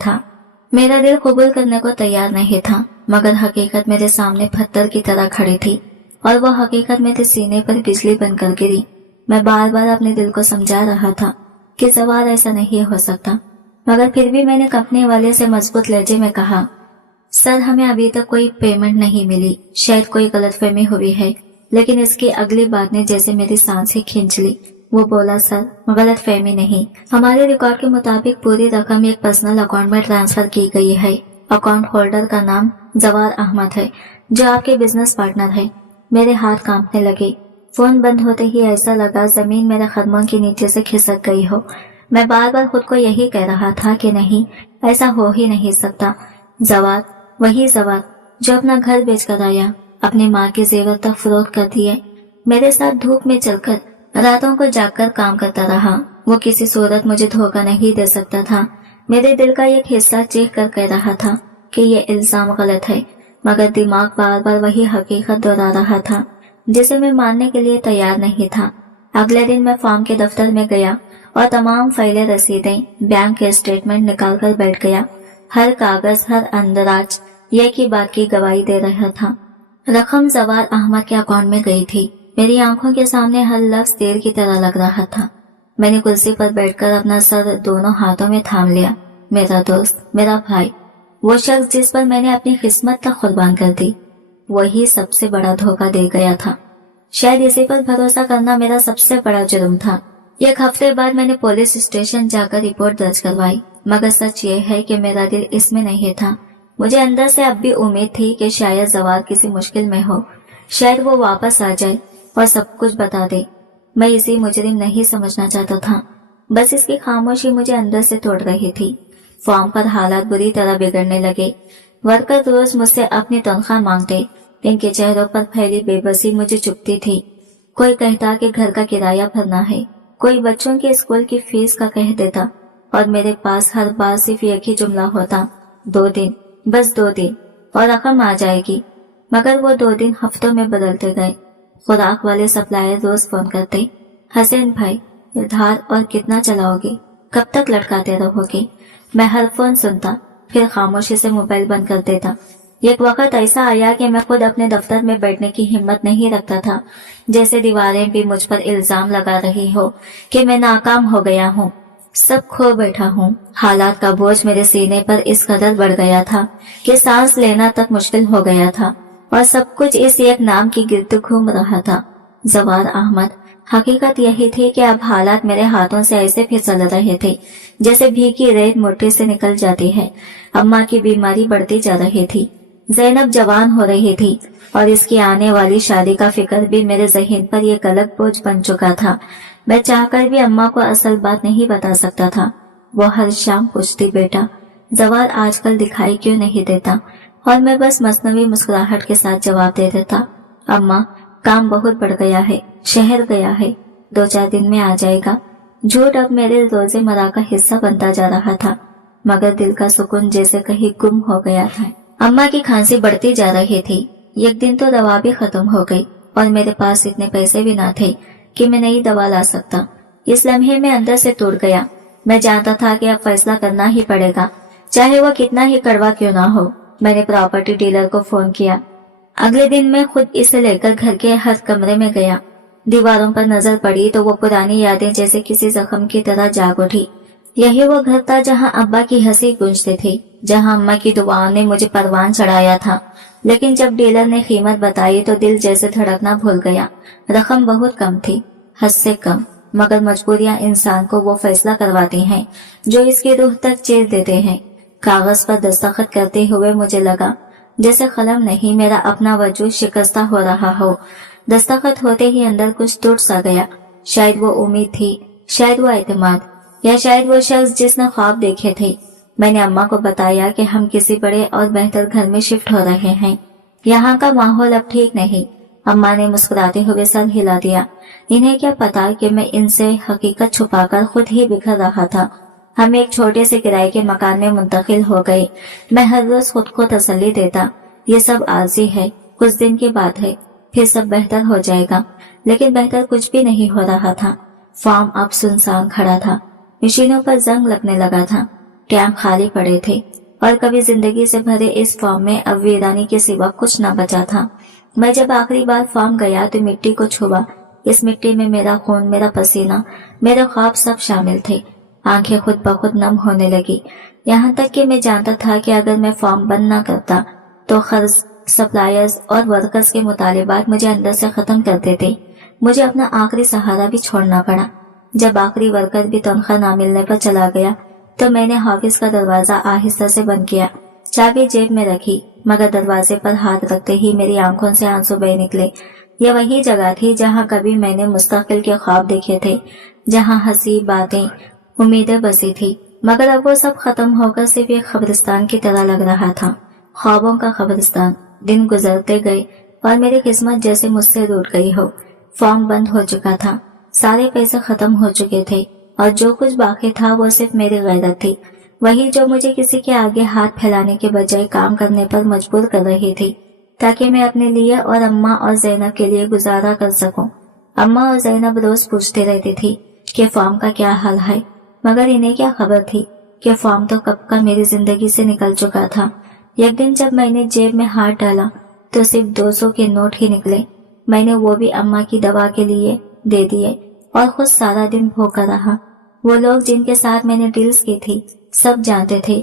था, मगर हकीकत मेरे सामने पत्थर की तरह खड़ी थी और वो हकीकत मेरे सीने पर बिजली बनकर गिरी। मैं बार बार अपने दिल को समझा रहा था कि जवार ऐसा नहीं हो सकता, मगर फिर भी मैंने कंपनी वाले से मजबूत लहजे में कहा, सर हमें अभी तक कोई पेमेंट नहीं मिली, शायद कोई गलतफहमी हुई है। लेकिन इसकी अगली बात ने जैसे मेरी सांसें खींच ली। वो बोला, सर गलतफहमी नहीं, हमारे रिकॉर्ड के मुताबिक पूरी रकम एक पर्सनल अकाउंट में ट्रांसफर की गई है। अकाउंट होल्डर का नाम जवार अहमद है, जो आपके बिजनेस पार्टनर है। मेरे हाथ कांपने लगे। फोन बंद होते ही ऐसा लगा जमीन मेरे कदमों के नीचे से खिसक गई हो। मैं बार बार खुद को यही कह रहा था कि नहीं, ऐसा हो ही नहीं सकता। जवार, वही जवार जो अपना घर बेचकर आया, अपनी माँ के जेवर तक फरोख्त कर दिए, मेरे साथ धूप में चलकर रातों को जागकर काम करता रहा। वो किसी सूरत मुझे धोखा नहीं दे सकता था। मेरे दिल का एक हिस्सा चीख कर कह रहा था कि ये इल्जाम गलत है, मगर दिमाग बार बार वही हकीकत दोहरा रहा था जिसे मैं मानने के लिए तैयार नहीं था। अगले दिन मैं फार्म के दफ्तर में गया और तमाम फाइलें, रसीदें, बैंक के स्टेटमेंट निकाल कर बैठ गया। हर कागज, हर अंदराज एक ही बात की गवाही दे रहा था, रकम जवार अहमद के अकाउंट में गई थी। मेरी आंखों के सामने हर लफ्ज तीर की तरह लग रहा था। मैंने कुर्सी पर बैठकर अपना सर दोनों हाथों में थाम लिया। मेरा दोस्त, मेरा भाई, वो शख्स जिस पर मैंने अपनी किस्मत तक कुर्बान कर दी, वही सबसे बड़ा धोखा दे गया था। शायद इसी पर भरोसा करना मेरा सबसे बड़ा जुर्म था। 1 हफ्ते बाद मैंने पुलिस स्टेशन जाकर रिपोर्ट दर्ज करवाई, मगर सच ये है कि मेरा दिल इसमें नहीं था। मुझे अंदर से अब भी उम्मीद थी कि शायद जवार किसी मुश्किल में हो, शायद वो वापस आ जाए और सब कुछ बता दे। मैं इसी मुजरिम नहीं समझना चाहता था, बस इसकी खामोशी मुझे अंदर से तोड़ रही थी। फार्म पर हालात बुरी तरह बिगड़ने लगे। वर्कर रोज मुझसे अपनी तनख्वाह मांगते। इनके चेहरों पर फैली बेबसी मुझे चुभती थी। कोई कहता कि घर का किराया भरना है, कोई बच्चों के स्कूल की फीस का कह देता, और मेरे पास हर बार सिर्फ एक ही जुमला होता, 2 दिन, बस 2 दिन और रकम आ जाएगी। मगर वो 2 दिन हफ्तों में बदलते गए। खुराक वाले सप्लायर रोज फोन करते, हसैन भाई उधार और कितना चलाओगे, कब तक लटकाते रहोगे? मैं हर फोन सुनता, फिर खामोशी से मोबाइल बंद कर देता। एक वक्त ऐसा आया कि मैं खुद अपने दफ्तर में बैठने की हिम्मत नहीं रखता था, जैसे दीवारें भी मुझ पर इल्जाम लगा रही हो कि मैं नाकाम हो गया हूँ, सब खो बैठा हूँ। हालात का बोझ मेरे सीने पर इस कदर बढ़ गया था कि सांस लेना तक मुश्किल हो गया था, और सब कुछ इस एक नाम की गिर्द घूम रहा था, जवार अहमद। हकीकत यही थी कि अब हालात मेरे हाथों से ऐसे फिसल रहे थे जैसे भीगी रेत मुट्ठी से निकल जाती है। अम्मा की बीमारी बढ़ती जा रही थी, ज़ैनब जवान हो रही थी, और इसकी आने वाली शादी का फिक्र भी मेरे ज़हन पर एक अलग बोझ बन चुका था। मैं चाहकर भी अम्मा को असल बात नहीं बता सकता था। वो हर शाम पूछती, बेटा जवार आजकल दिखाई क्यों नहीं देता, और मैं बस मसनवी मुस्कुराहट के साथ जवाब दे देता, अम्मा काम बहुत बढ़ गया है, शहर गया है, 2-4 दिन में आ जाएगा। झूठ अब मेरे रोज़मर्रा का हिस्सा बनता जा रहा था, मगर दिल का सुकून जैसे कहीं गुम हो गया था। अम्मा की खांसी बढ़ती जा रही थी। एक दिन तो दवा भी खत्म हो गई और मेरे पास इतने पैसे भी ना थे कि मैं नई दवा ला सकता। इस लम्हे में अंदर से टूट गया। मैं जानता था कि अब फैसला करना ही पड़ेगा, चाहे वो कितना ही कड़वा क्यों ना हो। मैंने प्रॉपर्टी डीलर को फोन किया। अगले दिन मैं खुद इसे लेकर घर के हर कमरे में गया। दीवारों पर नजर पड़ी तो वो पुरानी यादें जैसे किसी जख्म की तरह जाग उठी। यही वो घर था जहां अब्बा की हंसी गूंजती थी, जहां अम्मा की दुआओं ने मुझे परवान चढ़ाया था। लेकिन जब डीलर ने कीमत बताई तो दिल जैसे धड़कना भूल गया। रकम बहुत कम थी, हद से कम, मगर मजबूरियां इंसान को वो फैसला करवाती हैं जो इसकी रूह तक चीर देते हैं। कागज पर दस्तखत करते हुए मुझे लगा जैसे कलम नहीं, मेरा अपना वजूद शिकस्ता हो रहा हो। दस्तखत होते ही अंदर कुछ टूट सा गया। शायद वो उम्मीद थी, शायद वो एतमाद, या शायद वो शख्स जिसने ख्वाब देखे थे। मैंने अम्मा को बताया कि हम किसी बड़े और बेहतर घर में शिफ्ट हो रहे हैं। यहाँ का माहौल अब ठीक नहीं। अम्मा ने मुस्कुराते हुए सर हिला दिया। इन्हें क्या पता कि मैं इनसे हकीकत छुपाकर खुद ही बिखर रहा था। हम एक छोटे से किराए के मकान में मुंतकिल हो गए। मैं हर रोज खुद को तसल्ली देता, ये सब आरज़ी है, कुछ दिन की बात है, फिर सब बेहतर हो जाएगा। लेकिन बेहतर कुछ भी नहीं हो रहा था। फार्म अब सुनसान खड़ा था, मशीनों पर जंग लगने लगा था, टैंक खाली पड़े थे और कभी जिंदगी से भरे इस फार्म में अब वीरानी के सिवा कुछ न बचा था। मैं जब आखिरी बार फार्म गया तो मिट्टी को छुआ। इस मिट्टी में मेरा खून, मेरा पसीना, मेरे ख्वाब सब शामिल थे। आंखें खुद ब खुद नम होने लगी। यहाँ तक कि मैं जानता था कि अगर मैं फार्म बंद न करता तो खर्च, सप्लायर्स और वर्कर्स के मुतालिबात मुझे अंदर से खत्म कर देते। मुझे अपना आखिरी सहारा भी छोड़ना पड़ा। जब आखिरी वर्कर भी तनख्वाह ना मिलने पर चला गया तो मैंने ऑफिस का दरवाजा आहिस्ता से बंद किया, चाबी जेब में रखी, मगर दरवाजे पर हाथ रखते ही मेरी आंखों से आंसू बह निकले। यह वही जगह थी जहां कभी मैंने मुस्तकिल के ख्वाब देखे थे, जहां हंसी, बातें, उम्मीदें बसी थी। मगर अब वो सब खत्म होकर सिर्फ एक कब्रिस्तान की तरह लग रहा था, ख्वाबों का कब्रिस्तान। दिन गुजरते गए और मेरी किस्मत जैसे मुझसे रूठ गई हो। फॉर्म बंद हो चुका था, सारे पैसे खत्म हो चुके थे और जो कुछ बाकी था वो सिर्फ मेरी गैरत थी, वही जो मुझे किसी के आगे हाथ फैलाने के बजाय काम करने पर मजबूर कर रही थी, ताकि मैं अपने लिए और अम्मा और जैनब के लिए गुजारा कर सकूं। अम्मा और जैनब रोज पूछते रहती थी कि फॉर्म का क्या हाल है, मगर इन्हें क्या खबर थी कि फॉर्म तो कब का मेरी जिंदगी से निकल चुका था। एक दिन जब मैंने जेब में हाथ डाला तो सिर्फ 200 के नोट ही निकले। मैंने वो भी अम्मा की दवा के लिए दे दिए और खुद सारा दिन भूखा रहा। वो लोग जिनके साथ मैंने डील्स की थी सब जानते थे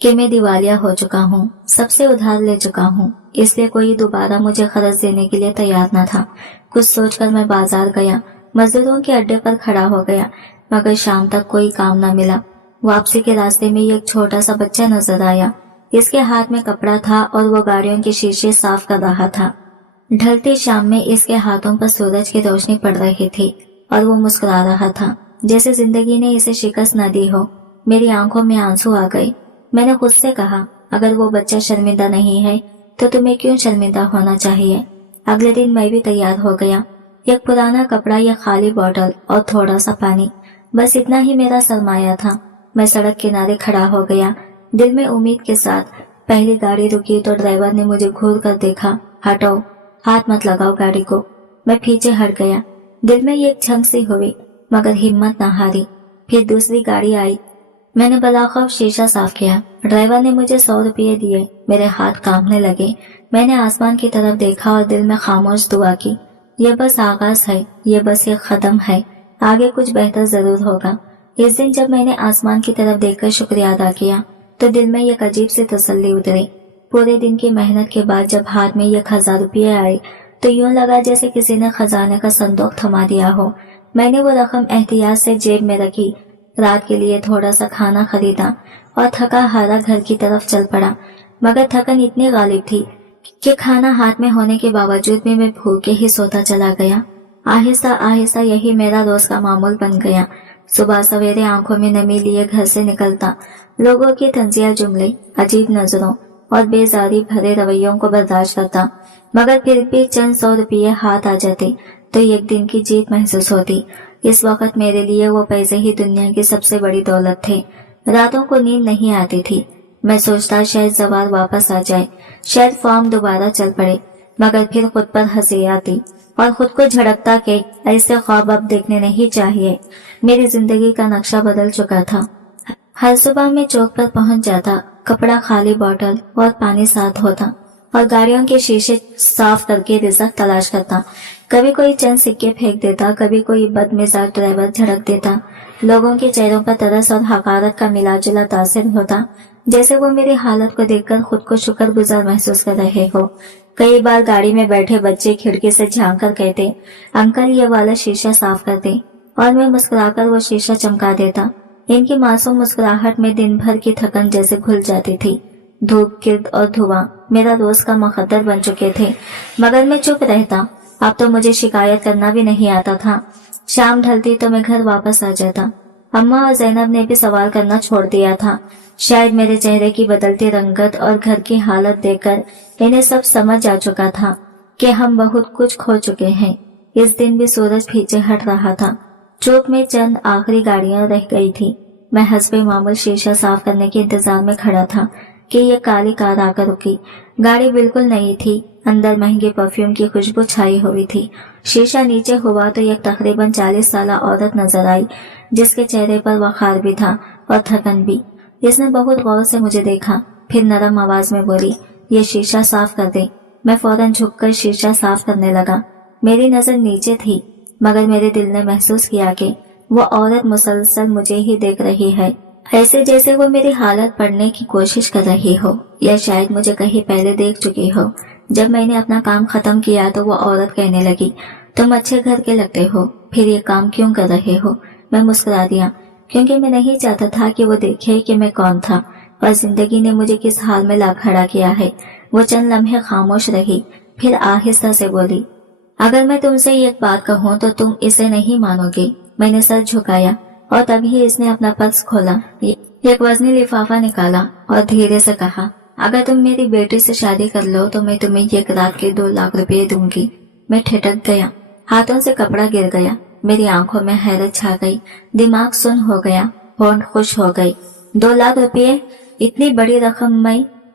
कि मैं दिवालिया हो चुका हूँ, सबसे उधार ले चुका हूँ, इसलिए कोई दोबारा मुझे कर्ज देने के लिए तैयार न था। कुछ सोचकर मैं बाजार गया, मजदूरों के अड्डे पर खड़ा हो गया, मगर शाम तक कोई काम न मिला। वापसी के रास्ते में एक छोटा सा बच्चा नजर आया। इसके हाथ में कपड़ा था और वो गाड़ियों के शीशे साफ कर रहा था। ढलती शाम में इसके हाथों पर सूरज की रोशनी पड़ रही थी और वो मुस्कुरा रहा था जैसे जिंदगी ने इसे शिकस्त न दी हो। मेरी आंखों में आंसू आ गए। मैंने खुद से कहा, अगर वो बच्चा शर्मिंदा नहीं है तो तुम्हें क्यों शर्मिंदा होना चाहिए। अगले दिन मैं भी तैयार हो गया। एक पुराना कपड़ा, एक खाली बोतल और थोड़ा सा पानी, बस इतना ही मेरा सरमाया था। मैं सड़क किनारे खड़ा हो गया, दिल में उम्मीद के साथ। पहली गाड़ी रुकी तो ड्राइवर ने मुझे घूर कर देखा। हटो, हाथ मत लगाओ गाड़ी को। मैं पीछे हट गया। दिल में एक झंग सी हुई, मगर हिम्मत न हारी। फिर दूसरी गाड़ी आई। मैंने बलाखौफ शीशा साफ किया। ड्राइवर ने मुझे 100 रुपये दिए। मेरे हाथ कांपने लगे। मैंने आसमान की तरफ देखा और दिल में खामोश दुआ की। यह बस आगाज है, यह बस एक कदम है, आगे कुछ बेहतर जरूर होगा। इस दिन जब मैंने आसमान की तरफ देखकर शुक्रिया अदा किया तो दिल में एक अजीब सी तसल्ली उतरी। पूरे दिन की मेहनत के बाद जब हाथ में 1000 रुपये आए तो यूं लगा जैसे किसी ने खजाने का संदूक थमा दिया हो। मैंने वो रकम एहतियात से जेब में रखी, रात के लिए थोड़ा सा खाना खरीदा और थका हारा घर की तरफ चल पड़ा। मगर थकन इतनी गालिब थी कि खाना हाथ में होने के बावजूद भी मैं भूखे ही सोता चला गया। आहिस्ता आहिस्ता यही मेरा रोज का मामूल बन गया। सुबह सवेरे आंखों में नमी लिए घर से निकलता, लोगों की तंजिया जुमले, अजीब नजरों और बेजारी भरे रवैयों को बर्दाश्त करता, मगर फिर भी चंद 100 रुपये हाथ आ जाते तो एक दिन की जीत महसूस होती। इस वक्त मेरे लिए वो पैसे ही दुनिया की सबसे बड़ी दौलत थे। रातों को नींद नहीं आती थी। मैं सोचता शायद जवाब वापस आ जाए, शायद फॉर्म दोबारा चल पड़े। मगर फिर खुद पर हंसी आती और खुद को झड़कता कि ऐसे ख्वाब अब देखने नहीं चाहिए। मेरी जिंदगी का नक्शा बदल चुका था। हर सुबह मैं चौक पर पहुंच जाता, कपड़ा, खाली बोतल और पानी साथ होता और गाड़ियों के शीशे साफ करके रिज़्क तलाश करता। कभी कोई चंद सिक्के फेंक देता, कभी कोई बदमिजाज ड्राइवर झड़क देता। लोगों के चेहरों पर तरस और हकारत का मिला जुला तासिर होता, जैसे वो मेरी हालत को देखकर खुद को शुक्रगुजार महसूस कर रहे हो। कई बार गाड़ी में बैठे बच्चे खिड़की से झांक कर कहते, अंकल ये वाला शीशा साफ कर दे, और मैं मुस्कुराकर वो शीशा चमका देता। इनकी मासूम मुस्कुराहट में दिन भर की थकन जैसे घुल जाती थी। धूप, गिर्द और धुआं मेरा रोज का मुकद्दर बन चुके थे, मगर मैं चुप रहता। अब तो मुझे शिकायत करना भी नहीं आता था। शाम ढलती तो मैं घर वापस आ जाता। अम्मा और जैनब ने भी सवाल करना छोड़ दिया था। शायद मेरे चेहरे की बदलती रंगत और घर की हालत देखकर इन्हें सब समझ आ चुका था कि हम बहुत कुछ खो चुके हैं। इस दिन भी सूरज पीछे हट रहा था। चौक में चंद आखिरी गाड़ियां रह गई थी। मैं हस्बे मामूल शीशा साफ करने के इंतजार में खड़ा था कि ये काली कार आकर रुकी। गाड़ी बिल्कुल नई थी, अंदर महंगे परफ्यूम की खुशबू छाई हुई थी। शीशा नीचे हुआ तो एक तकरीबन 40 साल औरत नजर आई, जिसके चेहरे पर वखार भी था और थकन भी। इसने बहुत गौर से मुझे देखा, फिर नरम आवाज में बोली, ये शीशा साफ कर दे। मैं फौरन झुककर शीशा साफ करने लगा। मेरी नजर नीचे थी, मगर मेरे दिल ने महसूस किया कि वो औरत मुसलसल मुझे ही देख रही है, ऐसे जैसे वो मेरी हालत पढ़ने की कोशिश कर रही हो, या शायद मुझे कहीं पहले देख चुकी हो। जब मैंने अपना काम खत्म किया तो वो औरत कहने लगी, तुम अच्छे घर के लगते हो, फिर ये काम क्यों कर रहे हो? मैं मुस्कुरा दिया, क्योंकि मैं नहीं चाहता था कि वो देखे कि मैं कौन था और जिंदगी ने मुझे किस हाल में ला खड़ा किया है। वो चंद लम्हे खामोश रही, फिर आहिस्ता से बोली, अगर मैं तुमसे एक बात कहूँ तो तुम इसे नहीं मानोगे। मैंने सर झुकाया और तभी इसने अपना पर्स खोला, एक वजनी लिफाफा निकाला और धीरे से कहा, अगर तुम मेरी बेटी से शादी कर लो तो मैं तुम्हें एक रात के 2 लाख रुपए दूंगी। मैं ठिठक गया, हाथों से कपड़ा गिर गया, मेरी आंखों में हैरत छा गई, दिमाग सुन्न हो गया, होंठ खुश हो गई। 2 लाख रुपये, इतनी बड़ी रकम!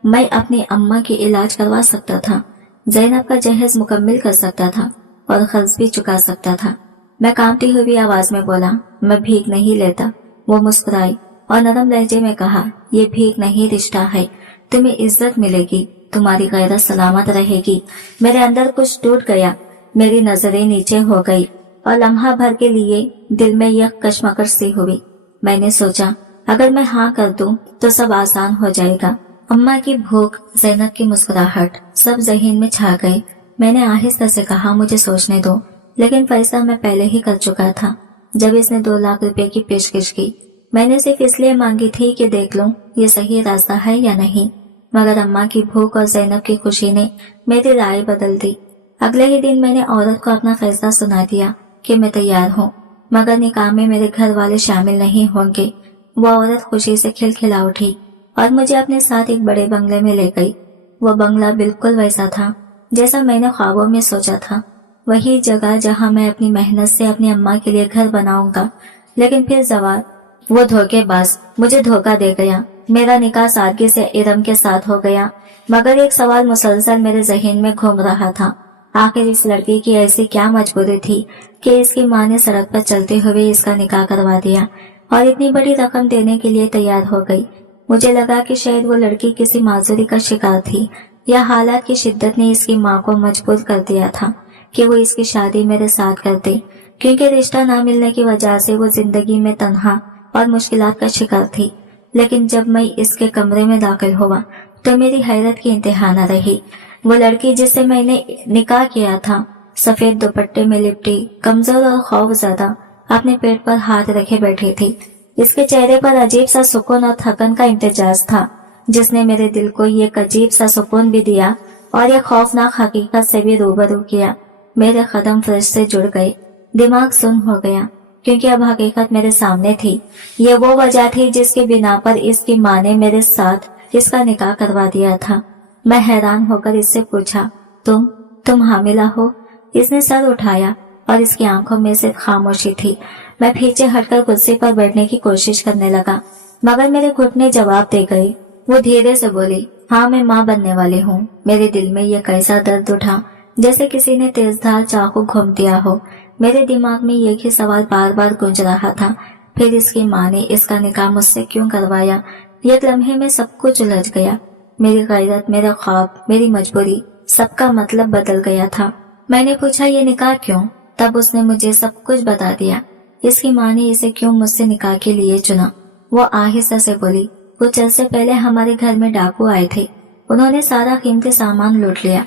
मैं अपनी अम्मा की इलाज करवा सकता था, जैनब का जहेज मुकम्मल कर सकता था और खर्च भी चुका सकता था। मैं कांपती हुई आवाज में बोला, मैं भीख नहीं लेता। वो मुस्कुराई और नरम लहजे में कहा, ये भीख नहीं, रिश्ता है। तुम्हें इज्जत मिलेगी, तुम्हारी गैरत सलामत रहेगी। मेरे अंदर कुछ टूट गया, मेरी नजरें नीचे हो गई और लम्हा भर के लिए दिल में यह कश्मकश सी हुई। मैंने सोचा, अगर मैं हाँ कर दूं तो सब आसान हो जाएगा। अम्मा की भूख, जैनब की मुस्कुराहट, सब जहन में छा गए। मैंने आहिस्ता से कहा, मुझे सोचने दो, लेकिन फैसला मैं पहले ही कर चुका था। जब इसने 2 लाख रुपए की पेशकश की, मैंने सिर्फ इसलिए मांगी थी कि देख लूं ये सही रास्ता है या नहीं, मगर अम्मा की भूख और जैनब की खुशी ने मेरी राय बदल दी। अगले ही दिन मैंने औरत को अपना फैसला सुना दिया कि मैं तैयार हूँ, मगर निकाह में मेरे घर वाले शामिल नहीं होंगे। वो औरत खुशी से खिलखिला उठी और मुझे अपने साथ एक बड़े बंगले में ले गई। वो बंगला बिल्कुल वैसा था जैसा मैंने ख्वाबों में सोचा था, वही जगह जहां मैं अपनी मेहनत से अपनी अम्मा के लिए घर बनाऊंगा। लेकिन फिर जवाब, वो धोखेबाज मुझे धोखा दे गया। मेरा निकाह सादगी से इरम के साथ हो गया, मगर एक सवाल मुसलसल मेरे जहन में घूम रहा था, आखिर इस लड़की की ऐसी क्या मजबूरी थी कि इसकी माँ ने सड़क पर चलते हुए इसका निकाह करवा दिया और इतनी बड़ी रकम देने के लिए तैयार हो गई। मुझे लगा कि शायद वो लड़की किसी माजूरी का शिकार थी, या हालात की शिद्दत ने इसकी माँ को मजबूर कर दिया था कि वो इसकी शादी मेरे साथ कर दे, क्योंकि रिश्ता ना मिलने की वजह से वो जिंदगी में तन्हा और मुश्किलात का शिकार थी। लेकिन जब मैं इसके कमरे में दाखिल हुआ तो मेरी हैरत की इंतहा न रही। वो लड़की जिससे मैंने निकाह किया था, सफेद दुपट्टे में लिपटी, कमजोर और खौफजदा, अपने पेट पर हाथ रखे बैठी थी। इसके चेहरे पर अजीब सा सुकून और थकन का इम्तिजाज था, जिसने मेरे दिल को एक अजीब सा सुकून भी दिया और एक खौफनाक हकीकत से भी रूबरू किया। मेरे कदम फर्श से जुड़ गए, दिमाग सुन्न हो गया, क्योंकि अब हकीकत मेरे सामने थी। ये वो वजह थी जिसके बिना पर इसकी माँ ने मेरे साथ इसका निकाह करवा दिया था। मैं हैरान होकर इससे पूछा, तुम हामिला हो? इसने सर उठाया और इसकी आंखों में सिर्फ खामोशी थी। मैं पीछे हटकर कुर्सी पर बैठने की कोशिश करने लगा, मगर मेरे घुटने जवाब दे गए। वो धीरे से बोली, हाँ, मैं माँ बनने वाली हूँ। मेरे दिल में ये कैसा दर्द उठा, जैसे किसी ने तेजधार चाकू घोंप दिया हो। मेरे दिमाग में एक ही सवाल बार बार गूंज रहा था, फिर इसकी माँ ने इसका निकाह मुझसे क्यों करवाया? एक लम्हे में सब कुछ उलझ गया। मेरी गैरत, मेरा ख्वाब, मेरी मजबूरी, सबका मतलब बदल गया था। मैंने पूछा, ये निकाह क्यों? तब उसने मुझे सब कुछ बता दिया। इसकी माँ ने इसे क्यों मुझसे निकाह के लिए चुना। वो आहिस्ता से बोली, कुछ अर्से पहले हमारे घर में डाकू आए थे। उन्होंने सारा कीमती सामान लूट लिया।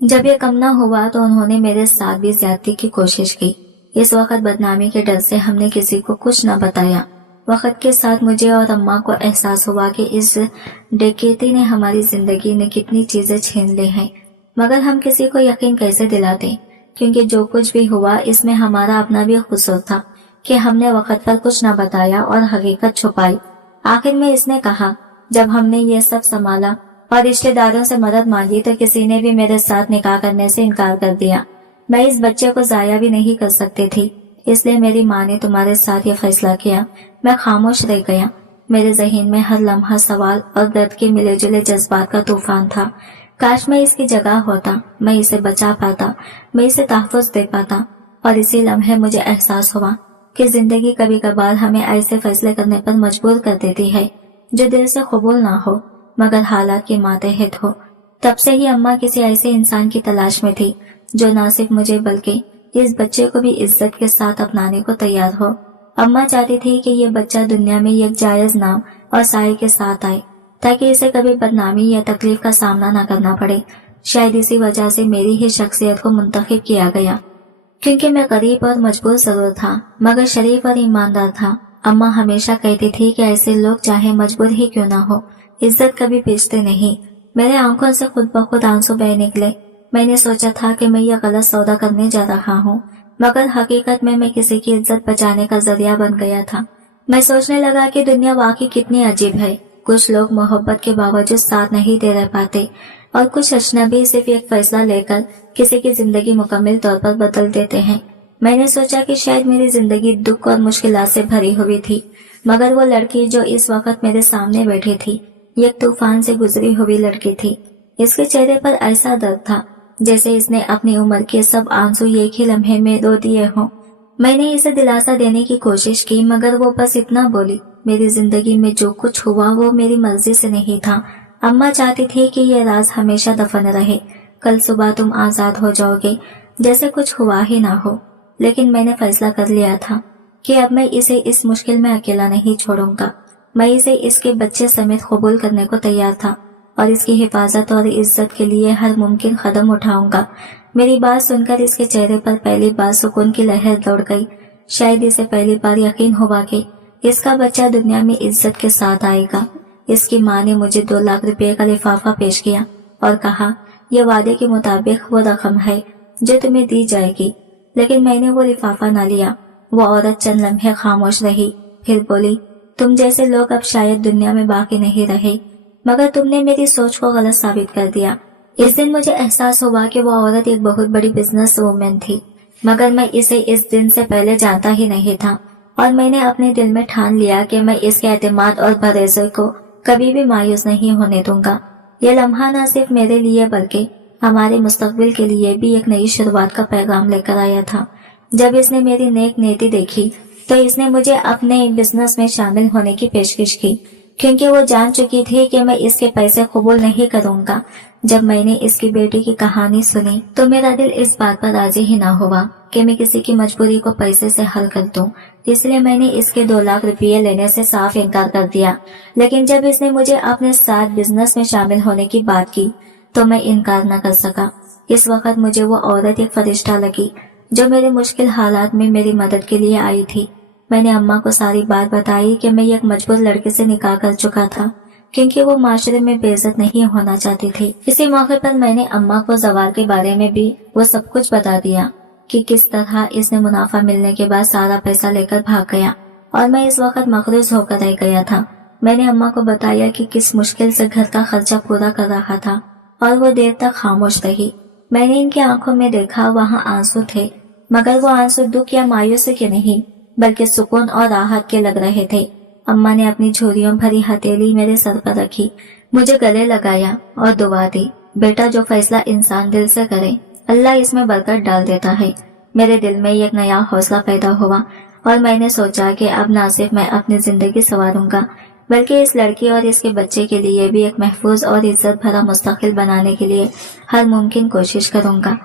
जब ये कम न हुआ तो उन्होंने मेरे साथ भी ज्यादती की कोशिश की। इस वक्त बदनामी के डर से हमने किसी को कुछ न बताया। वक्त के साथ मुझे और अम्मा को एहसास हुआ कि इस डकैती ने हमारी जिंदगी में कितनी चीजें छीन ली हैं, मगर हम किसी को यकीन कैसे दिलाते, क्योंकि जो कुछ भी हुआ इसमें हमारा अपना भी कसूर था कि हमने वक्त पर कुछ न बताया और हकीकत छुपाई। आखिर में इसने कहा, जब हमने ये सब संभाला और रिश्तेदारों से मदद मांगी तो किसी ने भी मेरे साथ निकाह करने से इनकार कर दिया। मैं इस बच्चे को जाया भी नहीं कर सकती थी, इसलिए मेरी माँ ने तुम्हारे साथ ये फैसला किया। मैं खामोश रह गया। मेरे ज़हन में हर लम्हा सवाल और दर्द के मिले जुले जज्बात का तूफान था। काश मैं इसकी जगह होता, मैं इसे बचा पाता, मैं इसे तहफ़्फ़ुज़ दे पाता। और इसी लम्हे मुझे एहसास हुआ कि जिंदगी कभी कभार हमें ऐसे फैसले करने पर मजबूर कर देती है जो दिल से कबूल ना हो मगर हालात के मातहत हो। तब से ही अम्मा किसी ऐसे इंसान की तलाश में थी जो न सिर्फ मुझे बल्कि इस बच्चे को भी इज्जत के साथ अपनाने को तैयार हो। अम्मा चाहती थी कि ये बच्चा दुनिया में एक जायज नाम और साये के साथ आए, ताकि इसे कभी बदनामी या तकलीफ का सामना न करना पड़े। शायद इसी वजह से मेरी ही शख्सियत को मुंतखब किया गया, क्योंकि मैं गरीब और मजबूर जरूर था मगर शरीफ और ईमानदार था। अम्मा हमेशा कहती थी कि ऐसे लोग चाहे मजबूर ही क्यों ना हो, इज्जत कभी बेचते नहीं। मेरे आंखों से खुद ब खुद आंसू बह निकले। मैंने सोचा था कि मैं यह गलत सौदा करने जा रहा हूँ, मगर हकीकत में मैं किसी की इज्जत बचाने का जरिया बन गया था। मैं सोचने लगा कि दुनिया वाकई कितनी अजीब है। कुछ लोग मोहब्बत के बावजूद साथ नहीं दे रह पाते और कुछ अजनबी सिर्फ एक फैसला लेकर किसी की जिंदगी मुकम्मल तौर पर बदल देते हैं। मैंने सोचा कि शायद मेरी जिंदगी दुख और मुश्किलात से भरी हुई थी, मगर वो लड़की जो इस वक्त मेरे सामने बैठी थी एक तूफान से गुजरी हुई लड़की थी। इसके चेहरे पर ऐसा दर्द था जैसे इसने अपनी उम्र के सब आंसू एक ही लम्हे में रो दिए हों। मैंने इसे दिलासा देने की कोशिश की मगर वो बस इतना बोली, मेरी जिंदगी में जो कुछ हुआ वो मेरी मर्जी से नहीं था। अम्मा चाहती थी कि ये राज हमेशा दफन रहे। कल सुबह तुम आजाद हो जाओगे जैसे कुछ हुआ ही ना हो। लेकिन मैंने फैसला कर लिया था कि अब मैं इसे इस मुश्किल में अकेला नहीं छोड़ूंगा। मैं इसे इसके बच्चे समेत कबूल करने को तैयार था और इसकी हिफाजत और इज्जत के लिए हर मुमकिन कदम उठाऊंगा। मेरी बात सुनकर इसके चेहरे पर पहली बार सुकून की लहर दौड़ गई। शायद इसे पहली बार यकीन हुआ कि इसका बच्चा दुनिया में इज्जत के साथ आएगा। इसकी माँ ने मुझे 2 लाख रुपए का लिफाफा पेश किया और कहा, यह वादे के मुताबिक वो रकम है जो तुम्हें दी जाएगी। लेकिन मैंने वो लिफाफा न लिया। वो औरत चंद लम्हे खामोश रही, फिर बोली, तुम जैसे लोग अब शायद दुनिया में बाकी नहीं रहे, मगर तुमने मेरी सोच को गलत साबित कर दिया। इस दिन मुझे एहसास हुआ कि वो औरत एक बहुत बड़ी बिजनेस वूमेन थी, मगर मैं इसे इस दिन से पहले जानता ही नहीं था और मैंने अपने दिल में ठान लिया कि मैं इसके एतमाद और भरोसे को कभी भी मायूस नहीं होने दूंगा। ये लम्हा न सिर्फ मेरे लिए बल्कि हमारे मुस्तकबिल के लिए भी एक नई शुरुआत का पैगाम लेकर आया था। जब इसने मेरी नेक नीयति देखी तो इसने मुझे अपने बिजनेस में शामिल होने की पेशकश की, क्योंकि वो जान चुकी थी कि मैं इसके पैसे कबूल नहीं करूंगा। जब मैंने इसकी बेटी की कहानी सुनी तो मेरा दिल इस बात पर राजी ही ना हुआ कि मैं किसी की मजबूरी को पैसे से हल कर दूं, इसलिए मैंने इसके 2 लाख रुपये लेने से साफ इनकार कर दिया। लेकिन जब इसने मुझे अपने साथ बिजनेस में शामिल होने की बात की तो मैं इनकार न कर सका। इस वक्त मुझे वो औरत एक फरिश्ता लगी जो मेरे मुश्किल हालात में मेरी मदद के लिए आई थी। मैंने अम्मा को सारी बात बताई कि मैं एक मजबूर लड़के से निकाह कर चुका था, क्योंकि वो माशरे में बेइज्जत नहीं होना चाहती थी। इसी मौके पर मैंने अम्मा को जवाल के बारे में भी वो सब कुछ बता दिया कि किस तरह इसने मुनाफा मिलने के बाद सारा पैसा लेकर भाग गया और मैं इस वक्त मकरूज होकर रह गया था। मैंने अम्मा को बताया कि किस मुश्किल से घर का खर्चा पूरा कर रहा था और वो देर तक खामोश रही। मैंने इनकी आंखों में देखा, वहाँ आंसू थे, मगर वो आंसू दुख या मायूसी के नहीं बल्कि सुकून और राहत के लग रहे थे। अम्मा ने अपनी झोरियों भरी हथेली मेरे सर पर रखी। मुझे गले लगाया और दुआ दी, बेटा जो फैसला इंसान दिल से करे अल्लाह इसमें बरकत डाल देता है। मेरे दिल में एक नया हौसला पैदा हुआ और मैंने सोचा कि अब ना सिर्फ मैं अपनी जिंदगी संवारूंगा बल्कि इस लड़की और इसके बच्चे के लिए भी एक महफूज और इज्जत भरा मुस्तकिल बनाने के लिए हर मुमकिन कोशिश करूंगा।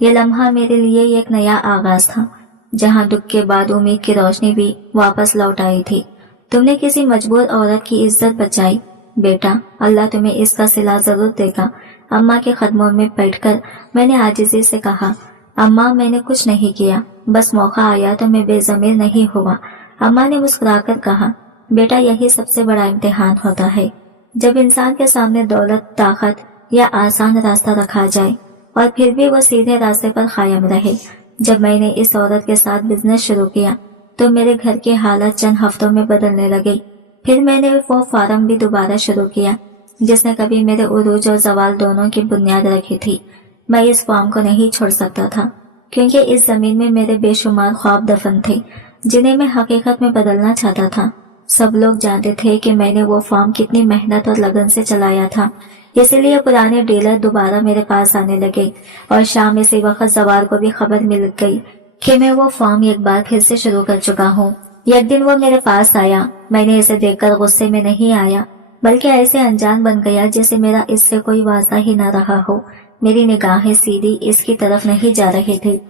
ये लम्हा मेरे लिए एक नया आगाज था, जहां दुख के बाद उम्मीद की रोशनी भी वापस लौट आई थी। तुमने किसी मजबूर औरत की इज्जत बचाई बेटा, अल्लाह तुम्हें इसका सिला जरूर देगा। अम्मा के कदमों में बैठकर मैंने आजिज़ी से कहा, अम्मा मैंने कुछ नहीं किया, बस मौका आया तो मैं बेज़मीर नहीं हुआ। अम्मा ने मुस्कुराकर कहा, बेटा यही सबसे बड़ा इम्तिहान होता है, जब इंसान के सामने दौलत, ताकत या आसान रास्ता रखा जाए और फिर भी वो सीधे रास्ते पर कायम रहे। जब मैंने इस औरत के साथ बिजनेस शुरू किया तो मेरे घर के हालात चंद हफ्तों में बदलने लगे। फिर मैंने वो फार्म भी दोबारा शुरू किया जिसने कभी मेरे उरूज और जवाल दोनों की बुनियाद रखी थी। मैं इस फार्म को नहीं छोड़ सकता था क्योंकि इस जमीन में मेरे बेशुमार ख्वाब दफन थे जिन्हें मैं हकीकत में बदलना चाहता था। सब लोग जानते थे कि मैंने वो फार्म कितनी मेहनत और लगन से चलाया था, इसलिए पुराने डीलर दोबारा मेरे पास आने लगे और शाम इसी वक्त जवाल को भी खबर मिल गई कि मैं वो फार्म एक बार फिर से शुरू कर चुका हूँ। एक दिन वो मेरे पास आया। मैंने इसे देखकर गुस्से में नहीं आया बल्कि ऐसे अनजान बन गया जैसे मेरा इससे कोई वास्ता ही न रहा हो। मेरी निगाहें सीधी इसकी तरफ नहीं जा रही थी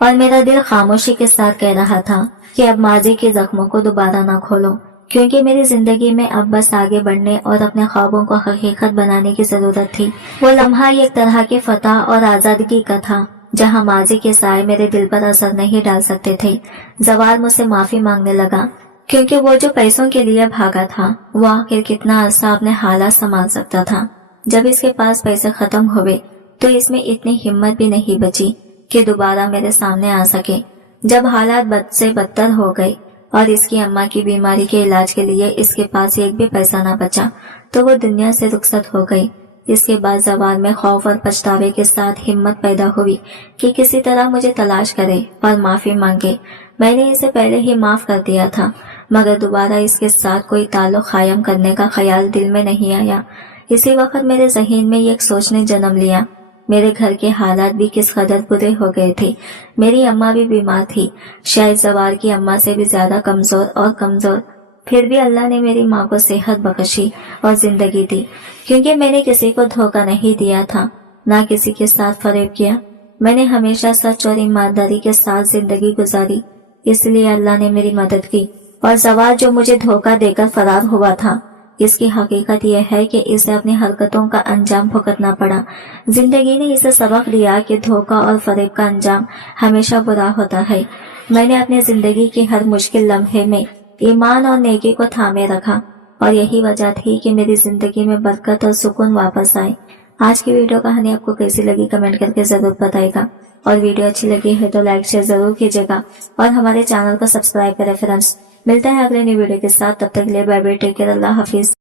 और मेरा दिल खामोशी के साथ कह रहा था कि अब माजी के जख्मों को दोबारा ना खोलो, क्योंकि मेरी जिंदगी में अब बस आगे बढ़ने और अपने ख्वाबों को हकीकत बनाने की जरूरत थी। वो लम्हा एक तरह के फतह और आजादगी का था जहां माजी के साए मेरे दिल पर असर नहीं डाल सकते थे। जवाल मुझसे माफी मांगने लगा क्योंकि वो जो पैसों के लिए भागा था वो आखिर कितना अरसा अपने हालात संभाल सकता था। जब इसके पास पैसे खत्म हुए तो इसमें इतनी हिम्मत भी नहीं बची कि दोबारा मेरे सामने आ सके। जब हालात बद से बदतर हो गए और इसकी अम्मा की बीमारी के इलाज के लिए इसके पास एक भी पैसा न बचा तो वो दुनिया से रुखसत हो गई। इसके बाद जवाल में खौफ और पछतावे के साथ हिम्मत पैदा हुई कि किसी तरह मुझे तलाश करे और माफी मांगे। मैंने इसे पहले ही माफ कर दिया था मगर दोबारा इसके साथ कोई ताल्लुक कायम करने का ख्याल दिल में नहीं आया। इसी वक्त मेरे जहन में एक सोच ने जन्म लिया, मेरे घर के हालात भी किस कदर बुरे हो गए थे। मेरी अम्मा भी बीमार थी, शायद जवाल की अम्मा से भी ज्यादा कमजोर और कमजोर। फिर भी अल्लाह ने मेरी माँ को सेहत बख्शी और जिंदगी दी, क्योंकि मैंने किसी को धोखा नहीं दिया था, ना किसी के साथ फरेब किया। मैंने हमेशा सच और ईमानदारी के साथ जिंदगी गुजारी, इसलिए अल्लाह ने मेरी मदद की। और जवाल जो मुझे धोखा देकर फरार हुआ था, इसकी हकीकत यह है कि इसे अपनी हरकतों का अंजाम भुगतना पड़ा। जिंदगी ने इसे सबक दिया कि धोखा और फरेब का अंजाम हमेशा बुरा होता है। मैंने अपनी जिंदगी की हर मुश्किल लम्हे में ईमान और नेकी को थामे रखा और यही वजह थी कि मेरी जिंदगी में बरकत और सुकून वापस आए। आज की वीडियो कहानी आपको कैसी लगी कमेंट करके जरूर बताइएगा और वीडियो अच्छी लगी है तो लाइक शेयर जरूर कीजिएगा और हमारे चैनल को सब्सक्राइब करें फ्रेंड्स। मिलता है अगले न्यू वीडियो के साथ, तब तक के लिए बाय बाय, टेक केयर, अल्लाह हाफिज।